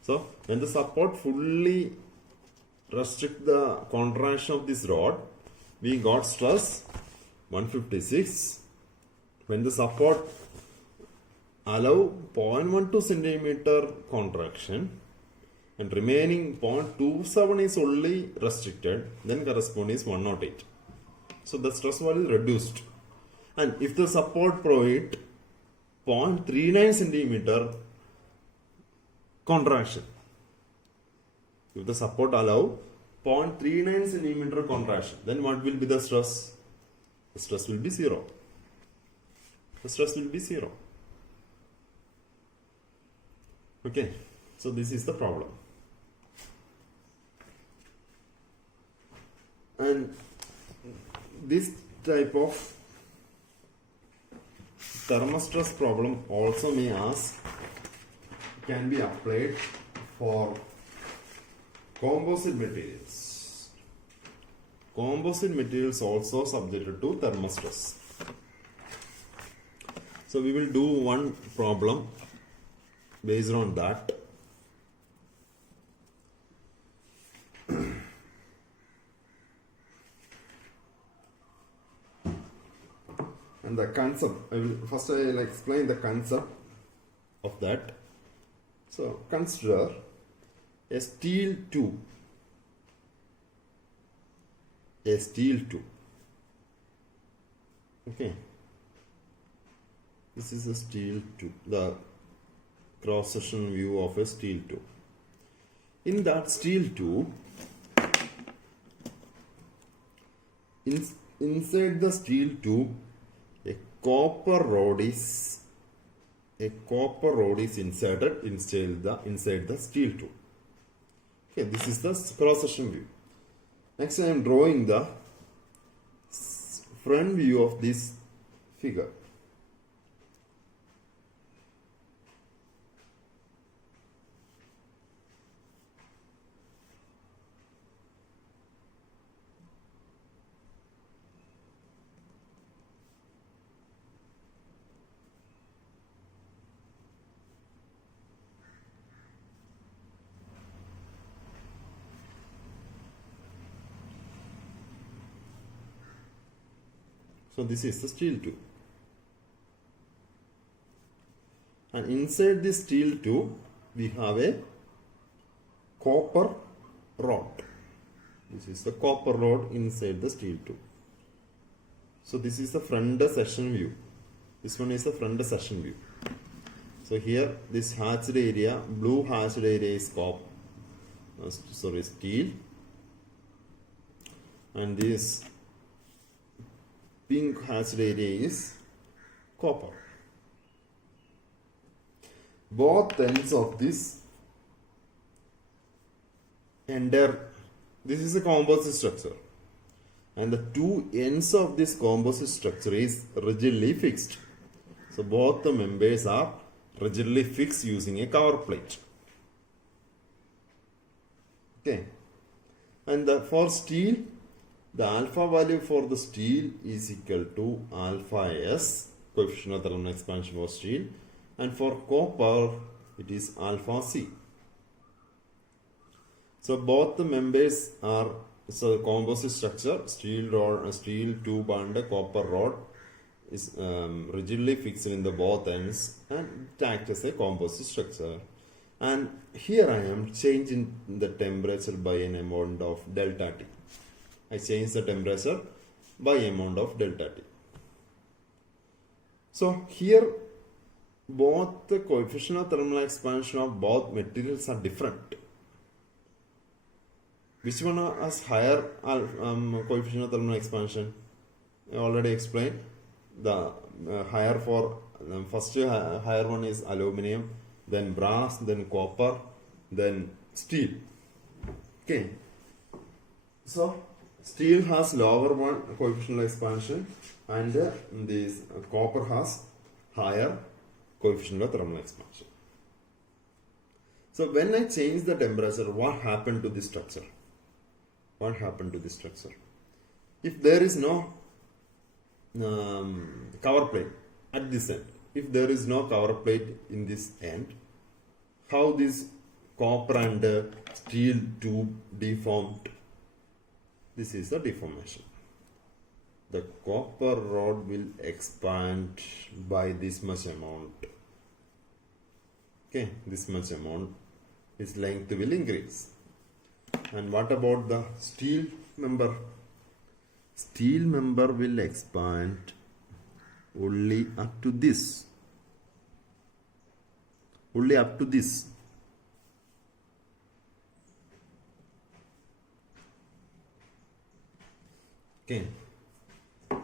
So when the support fully restrict the contraction of this rod, we got stress 156. When the support allow 0.12 centimeter contraction and remaining 0.27 is only restricted, then corresponding is 108. So the stress value is reduced. And if the support provide 0.39 centimeter contraction, if the support allow 0.39 centimeter contraction, then what will be the stress? The stress will be 0. The stress will be 0. Okay, so this is the problem. And this type of thermostress problem also may ask, can be applied for composite materials. Composite materials also subjected to thermostress. So we will do one problem based on that. And the concept, first I will explain the concept of that. So consider a steel tube. A steel tube. Okay. This is a steel tube, the cross-section view of a steel tube. In that steel tube, inside the steel tube, a copper rod is inserted inside the steel tube. Okay, this is the cross-section view. Next I am drawing the front view of this figure. So this is the steel tube. And inside this steel tube, we have a copper rod. This is the copper rod inside the steel tube. So this is the front section view. This one is the front section view. So here, this hatched area, blue hatched area is steel. And this pink hatched area is copper. Both ends of this this is a composite structure, and the two ends of this composite structure is rigidly fixed. So both the members are rigidly fixed using a cover plate. Okay, and for steel, the alpha value for the steel is equal to alpha S, coefficient of thermal expansion for steel, and for copper it is alpha C. So both the members are composite structure, steel rod, steel tube and copper rod is rigidly fixed in the both ends and it acts as a composite structure. And here I am changing the temperature by an amount of delta T. I change the temperature by amount of delta T. So here both the coefficient of thermal expansion of both materials are different. Which one has higher coefficient of thermal expansion? I already explained. The higher for first higher one is aluminum, then brass, then copper, then steel. Okay. So steel has lower one coefficient of expansion, and this copper has higher coefficient of thermal expansion. So when I change the temperature, what happened to this structure? What happened to this structure? If there is no cover plate at this end, if there is no cover plate in this end, how this copper and steel tube deformed? This is the deformation. The copper rod will expand by this much amount. Okay, this much amount, its length will increase. And what about the steel member? Steel member will expand only up to this. Only up to this. Okay.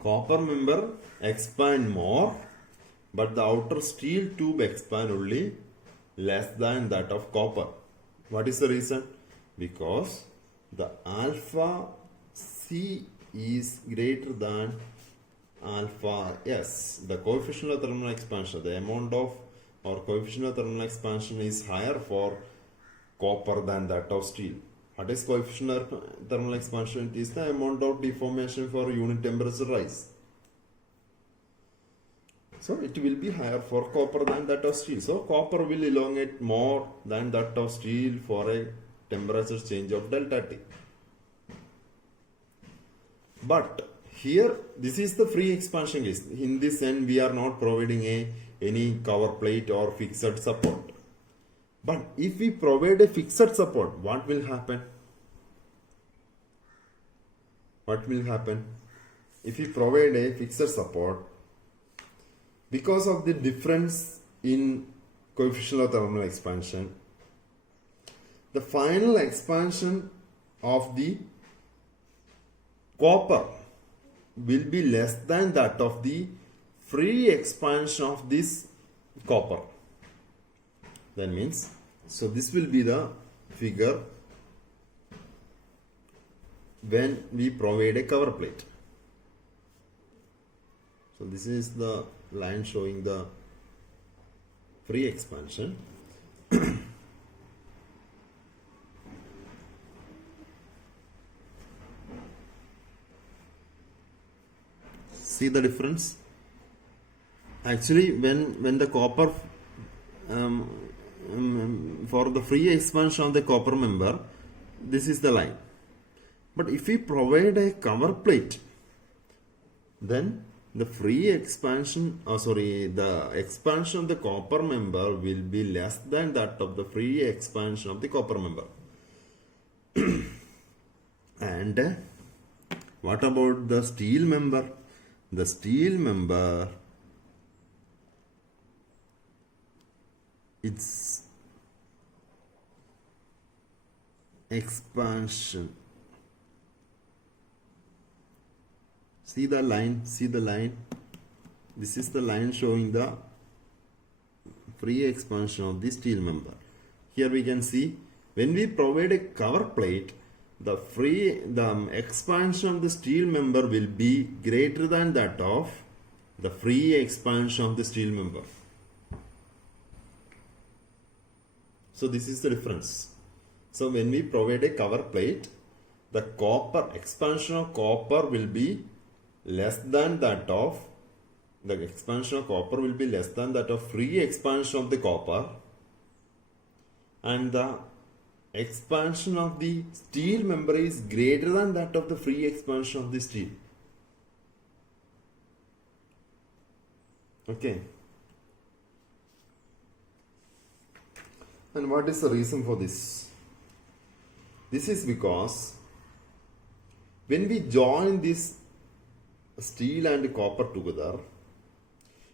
Copper member expand more, but the outer steel tube expand only less than that of copper. What is the reason? Because the alpha C is greater than alpha S. The coefficient of thermal expansion, the amount of or coefficient of thermal expansion is higher for copper than that of steel. What is coefficient of thermal expansion? It is the amount of deformation for unit temperature rise. So it will be higher for copper than that of steel. So copper will elongate more than that of steel for a temperature change of delta T. But here, this is the free expansion case. In this end, we are not providing any cover plate or fixed support. But if we provide a fixed support, what will happen? What will happen? If we provide a fixed support, because of the difference in coefficient of thermal expansion, the final expansion of the copper will be less than that of the free expansion of this copper. That means, so this will be the figure when we provide a cover plate. So this is the line showing the free expansion. See the difference? Actually, when the copper for the free expansion of the copper member, this is the line. But if we provide a cover plate, then the free expansion, the expansion of the copper member will be less than that of the free expansion of the copper member. And what about the steel member? The steel member, its expansion. See the line, This is the line showing the free expansion of the steel member. Here we can see when we provide a cover plate, the expansion of the steel member will be greater than that of the free expansion of the steel member. So this is the difference. So when we provide a cover plate, the expansion of copper will be less than that of free expansion of the copper, and the expansion of the steel member is greater than that of the free expansion of the steel. Okay. And what is the reason for this? This is because when we join this steel and copper together,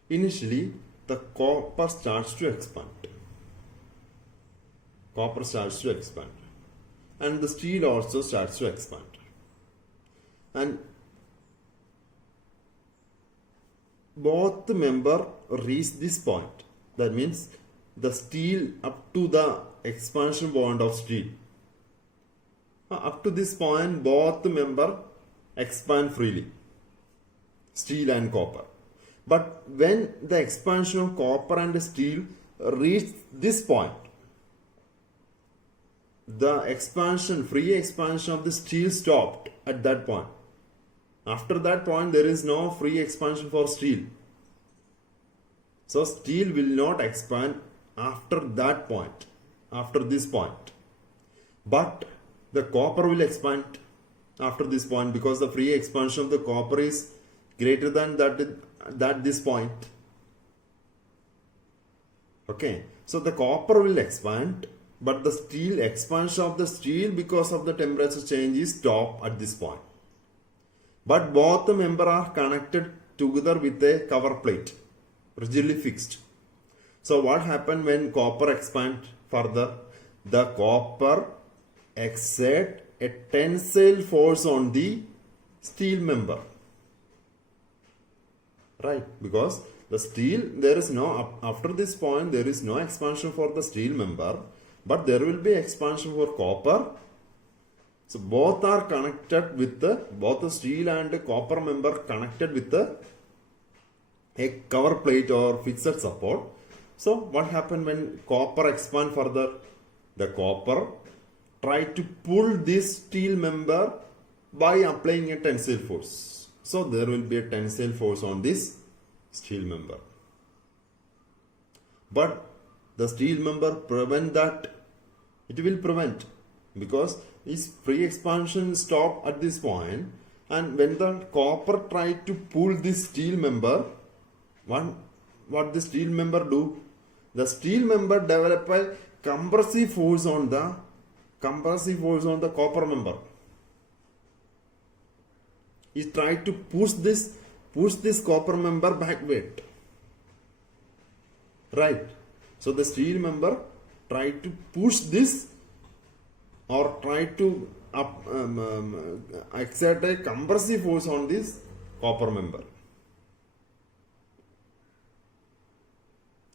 initially the copper starts to expand. And the steel also starts to expand. And both the member reach this point. That means the steel up to the expansion point of steel. Up to this point, both the member expand freely, steel and copper. But when the expansion of copper and steel reach this point, the free expansion of the steel stopped at that point. After that point, there is no free expansion for steel. So steel will not expand after that point, after this point. But the copper will expand after this point, because the free expansion of the copper is greater than this point. Okay, so the copper will expand, but the steel expansion of the steel, because of the temperature change, is stopped at this point. But both the members are connected together with a cover plate, rigidly fixed. So what happened when copper expands further? The copper exerts a tensile force on the steel member. Right? Because the steel, after this point, there is no expansion for the steel member, but there will be expansion for copper. So both are connected with both the steel and the copper member connected with a cover plate or fixed support. So what happened when copper expand further? The copper try to pull this steel member by applying a tensile force. So there will be a tensile force on this steel member. But the steel member prevent that. It will prevent, because this free expansion stop at this point, and when the copper try to pull this steel member, what the steel member do? The steel member develop a compressive force on the copper member. He tried to push this copper member backward. Right. So the steel member tried to push this, or try to exert a compressive force on this copper member.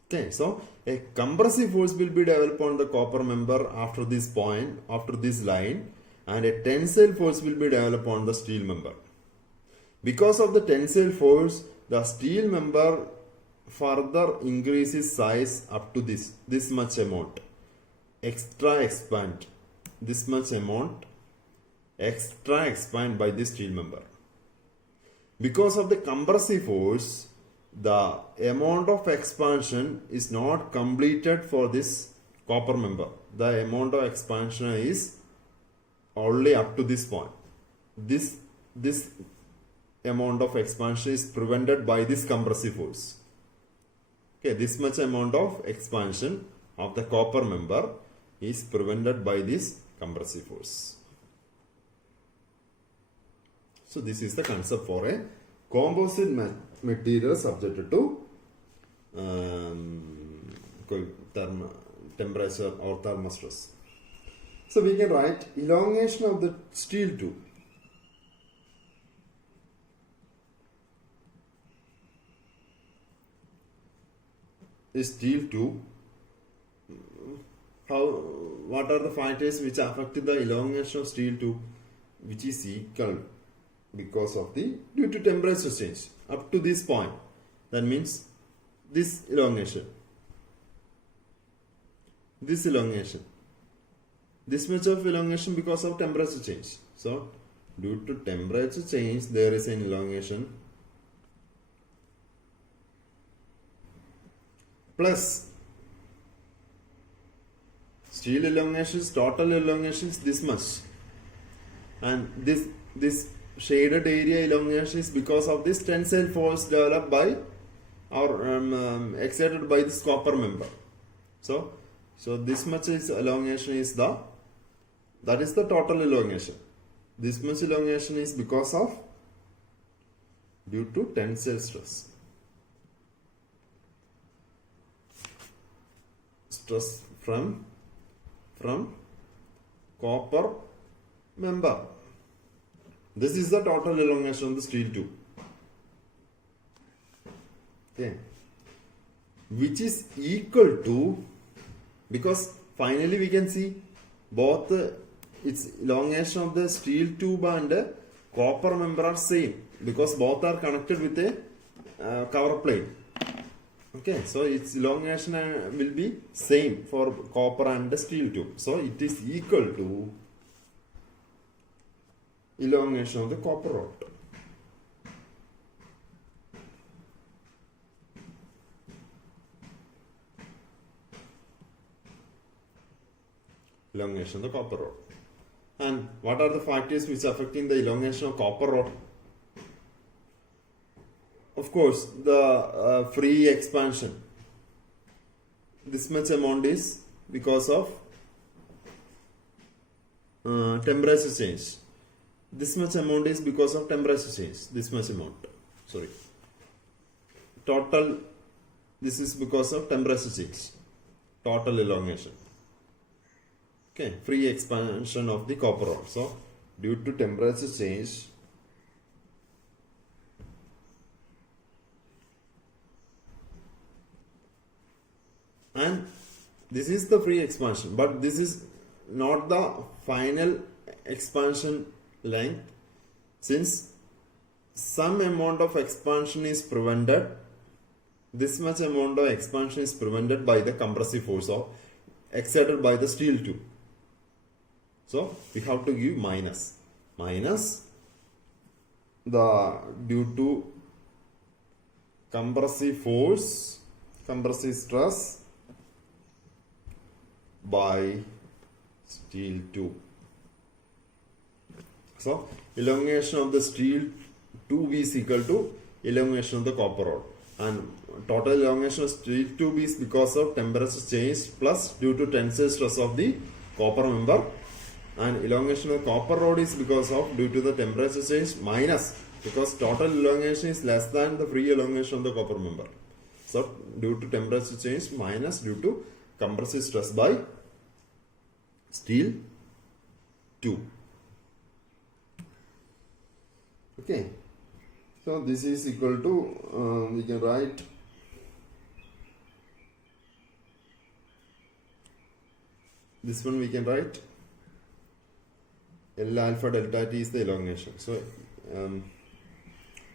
Okay, so a compressive force will be developed on the copper member after this point, after this line, and a tensile force will be developed on the steel member. Because of the tensile force, the steel member further increases size up to this much amount. Extra expand this much amount. Extra expand by this steel member. Because of the compressive force, the amount of expansion is not completed for this copper member. The amount of expansion is only up to this point. This amount of expansion is prevented by this compressive force. Okay, this much amount of expansion of the copper member is prevented by this compressive force. So this is the concept for a composite material subjected to temperature or thermostress. So we can write elongation of the steel tube. A steel tube. What are the factors which affect the elongation of steel tube, which is equal because of due to temperature change up to this point? That means this elongation, this much of elongation because of temperature change. So due to temperature change, there is an elongation, plus steel elongation, total elongation is this much, and this shaded area elongation is because of this tensile force developed by or exerted by this copper member. So this much is elongation is that is the total elongation. This much elongation is because of due to tensile stress from copper member. This is the total elongation of the steel tube. Okay, which is equal to, because finally we can see both its elongation of the steel tube and copper member are same, because both are connected with a cover plate. Okay, so its elongation will be same for copper and the steel tube. So it is equal to elongation of the copper rod. Elongation of the copper rod. And what are the factors which are affecting the elongation of copper rod? Of course, the free expansion. This much amount is because of temperature change. This much amount is because of temperature change. This much amount. Sorry. Total, this is because of temperature change. Total elongation. Okay, free expansion of the copper rod. So, due to temperature change, and this is the free expansion, but this is not the final expansion length, since some amount of expansion is prevented. This much amount of expansion is prevented by the compressive force or exerted by the steel tube. So we have to give minus the due to compressive force, compressive stress by steel tube. So elongation of the steel tube is equal to elongation of the copper rod, and total elongation of steel tube is because of temperature change plus due to tensile stress of the copper member, and elongation of the copper rod is because of due to the temperature change minus because total elongation is less than the free elongation of the copper member. So due to temperature change minus due to compressive stress by steel tube. Okay, so this is equal to we can write this one, we can write L alpha delta T is the elongation. So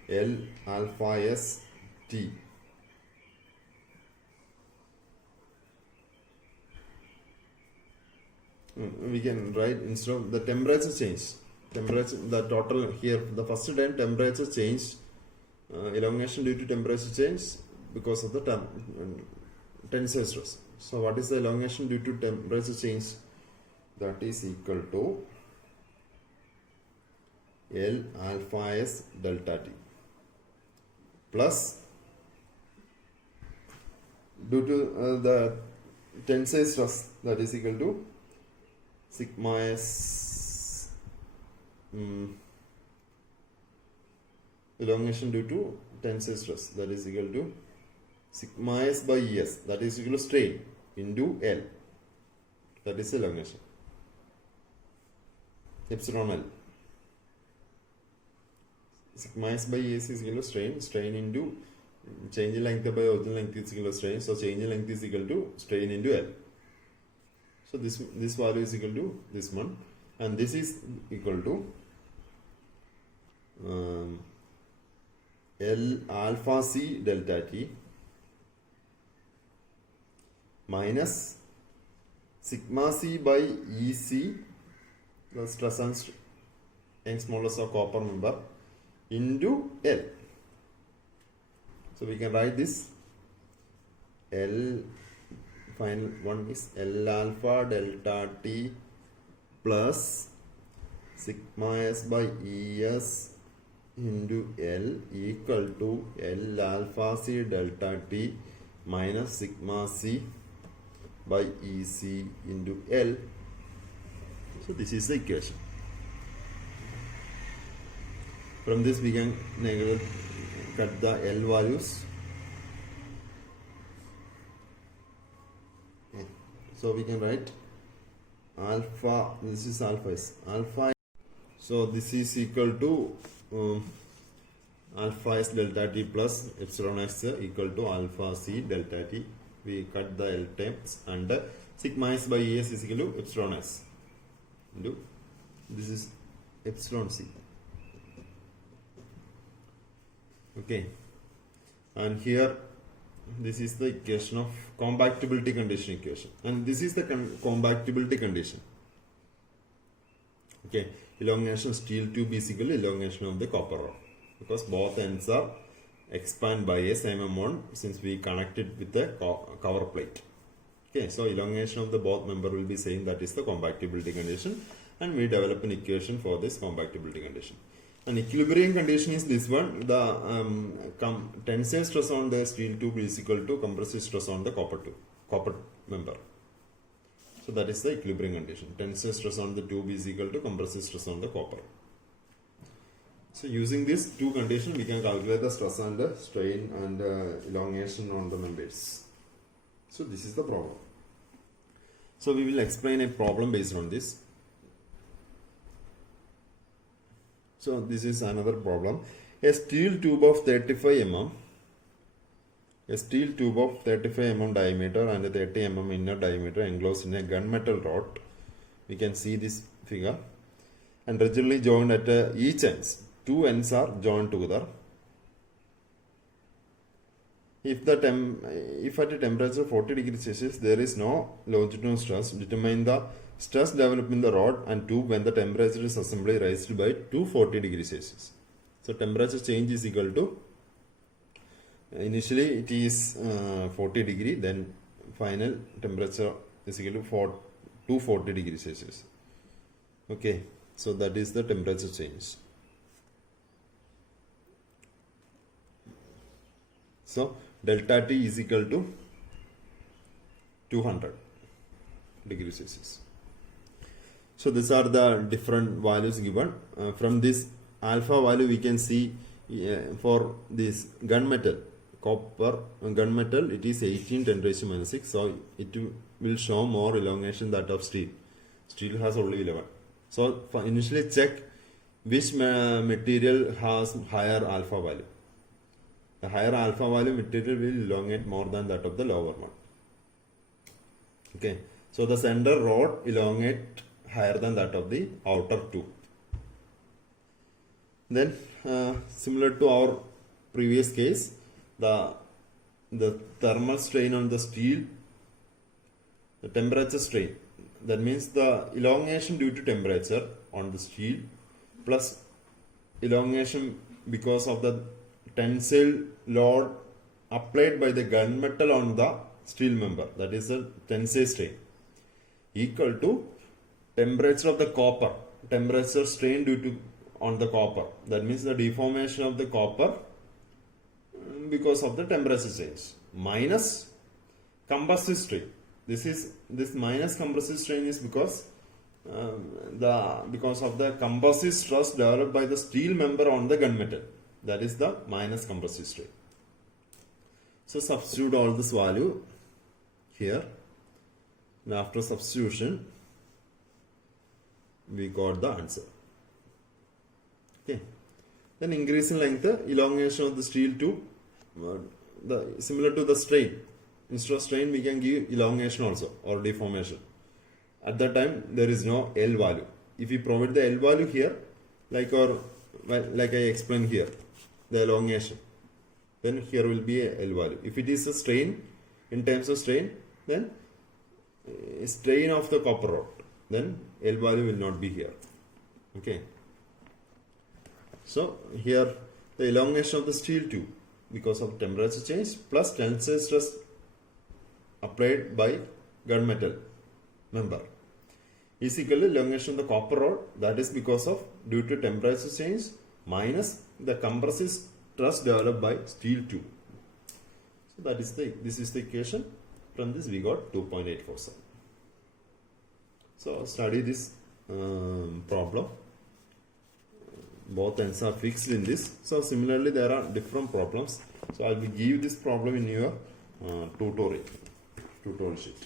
L alpha S T. We can write instead of the temperature change. Temperature, the total here, the first term temperature change, elongation due to temperature change because of the tensile stress. So what is the elongation due to temperature change? That is equal to L alpha S delta T plus due to the tensile stress, that is equal to sigma S elongation due to tensile stress, that is equal to sigma S by Es, that is equal to strain into L, that is elongation, epsilon L. Sigma S by Es is equal to strain into change in length by original length is equal to strain, so change in length is equal to strain into L. So this value is equal to this one, and this is equal to L alpha C delta T minus sigma C by EC, the stress and Young's modulus of copper member, into L. So we can write this L, final one is L alpha delta T plus sigma S by ES into L equal to L alpha C delta T minus sigma C by EC into L. So this is the equation. From this we can cut the L values. So we can write alpha, this is alpha S, alpha. So this is equal to alpha S delta T plus epsilon S equal to alpha C delta T. We cut the L terms, and sigma S by Es is equal to epsilon S into this is epsilon C. Okay, and here this is the equation of compactability condition equation, and this is the compactability condition. Okay, elongation of steel tube is equal to elongation of the copper rod, because both ends are expand by a same amount since we connected with the cover plate. Okay, so elongation of the both member will be same, that is the compactability condition, and we develop an equation for this compactability condition. An equilibrium condition is this one, the tensile stress on the steel tube is equal to compressive stress on the copper member. So that is the equilibrium condition. Tensile stress on the tube is equal to compressive stress on the copper. So using these two conditions, we can calculate the stress and the strain and elongation on the members. So this is the problem. So we will explain a problem based on this. So this is another problem. A steel tube of 35 mm, a steel tube of 35 mm diameter and 30 mm inner diameter enclosed in a gunmetal rod. We can see this figure, and rigidly joined at each ends. Two ends are joined together. If at a temperature of 40 degrees Celsius there is no longitudinal stress, determine the stress developed in the rod and tube when the temperature is assembly raised by 240 degrees Celsius. So temperature change is equal to, initially it is 40 degree, then final temperature is equal to 240 degrees Celsius. Okay, so that is the temperature change. So delta T is equal to 200 degrees Celsius. So these are the different values given. From this alpha value we can see for this gunmetal, copper gunmetal, it is 18 10 raised to minus 6. So it will show more elongation that of steel. Steel has only 11. So for initially check which material has higher alpha value. The higher alpha value material will elongate more than that of the lower one. Okay, so the center rod elongate higher than that of the outer tooth. Then similar to our previous case, the thermal strain on the steel, the temperature strain, that means the elongation due to temperature on the steel plus elongation because of the tensile load applied by the gunmetal on the steel member, that is the tensile strain, equal to temperature of the copper, temperature strain due to on the copper, that means the deformation of the copper because of the temperature change, minus compressive strain. This minus compressive strain is because of the compressive stress developed by the steel member on the gunmetal, that is the minus compressive strain. So substitute all this value here, and after substitution we got the answer. Okay. Then increase in length, elongation of the steel tube, similar to the strain. Instead of strain, we can give elongation also or deformation. At that time, there is no L value. If we provide the L value here, like I explained here, the elongation, then here will be a L value. If it is a strain, in terms of strain, then strain of the copper rod, then L value will not be here. Okay. So here the elongation of the steel tube because of temperature change plus tensile stress applied by gunmetal member is equal to elongation of the copper rod, that is because of due to temperature change minus the compressive stress developed by steel tube. So that is this is the equation. From this we got 2.847. So study this problem. Both ends are fixed in this. So similarly there are different problems. So I will give this problem in your tutorial sheet.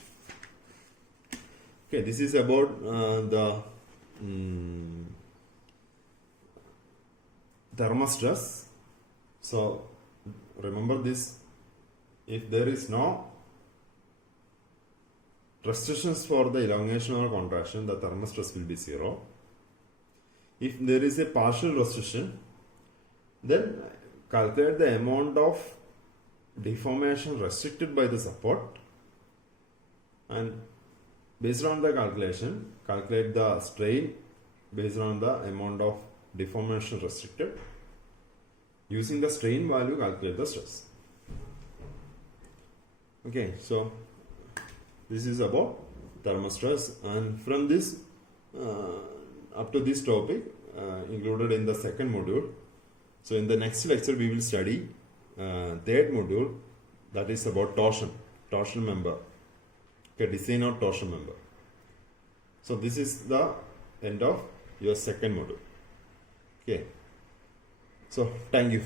Okay, this is about the thermostress. So remember this, if there is no restrictions for the elongation or contraction, the thermostress will be 0. If there is a partial restriction, then calculate the amount of deformation restricted by the support, and based on the calculation, calculate the strain based on the amount of deformation restricted. Using the strain value, calculate the stress. Okay, so this is about thermostress, and from this up to this topic included in the second module. So in the next lecture we will study third module, that is about torsion member. Okay, design of torsion member. So this is the end of your second module. Okay, so thank you.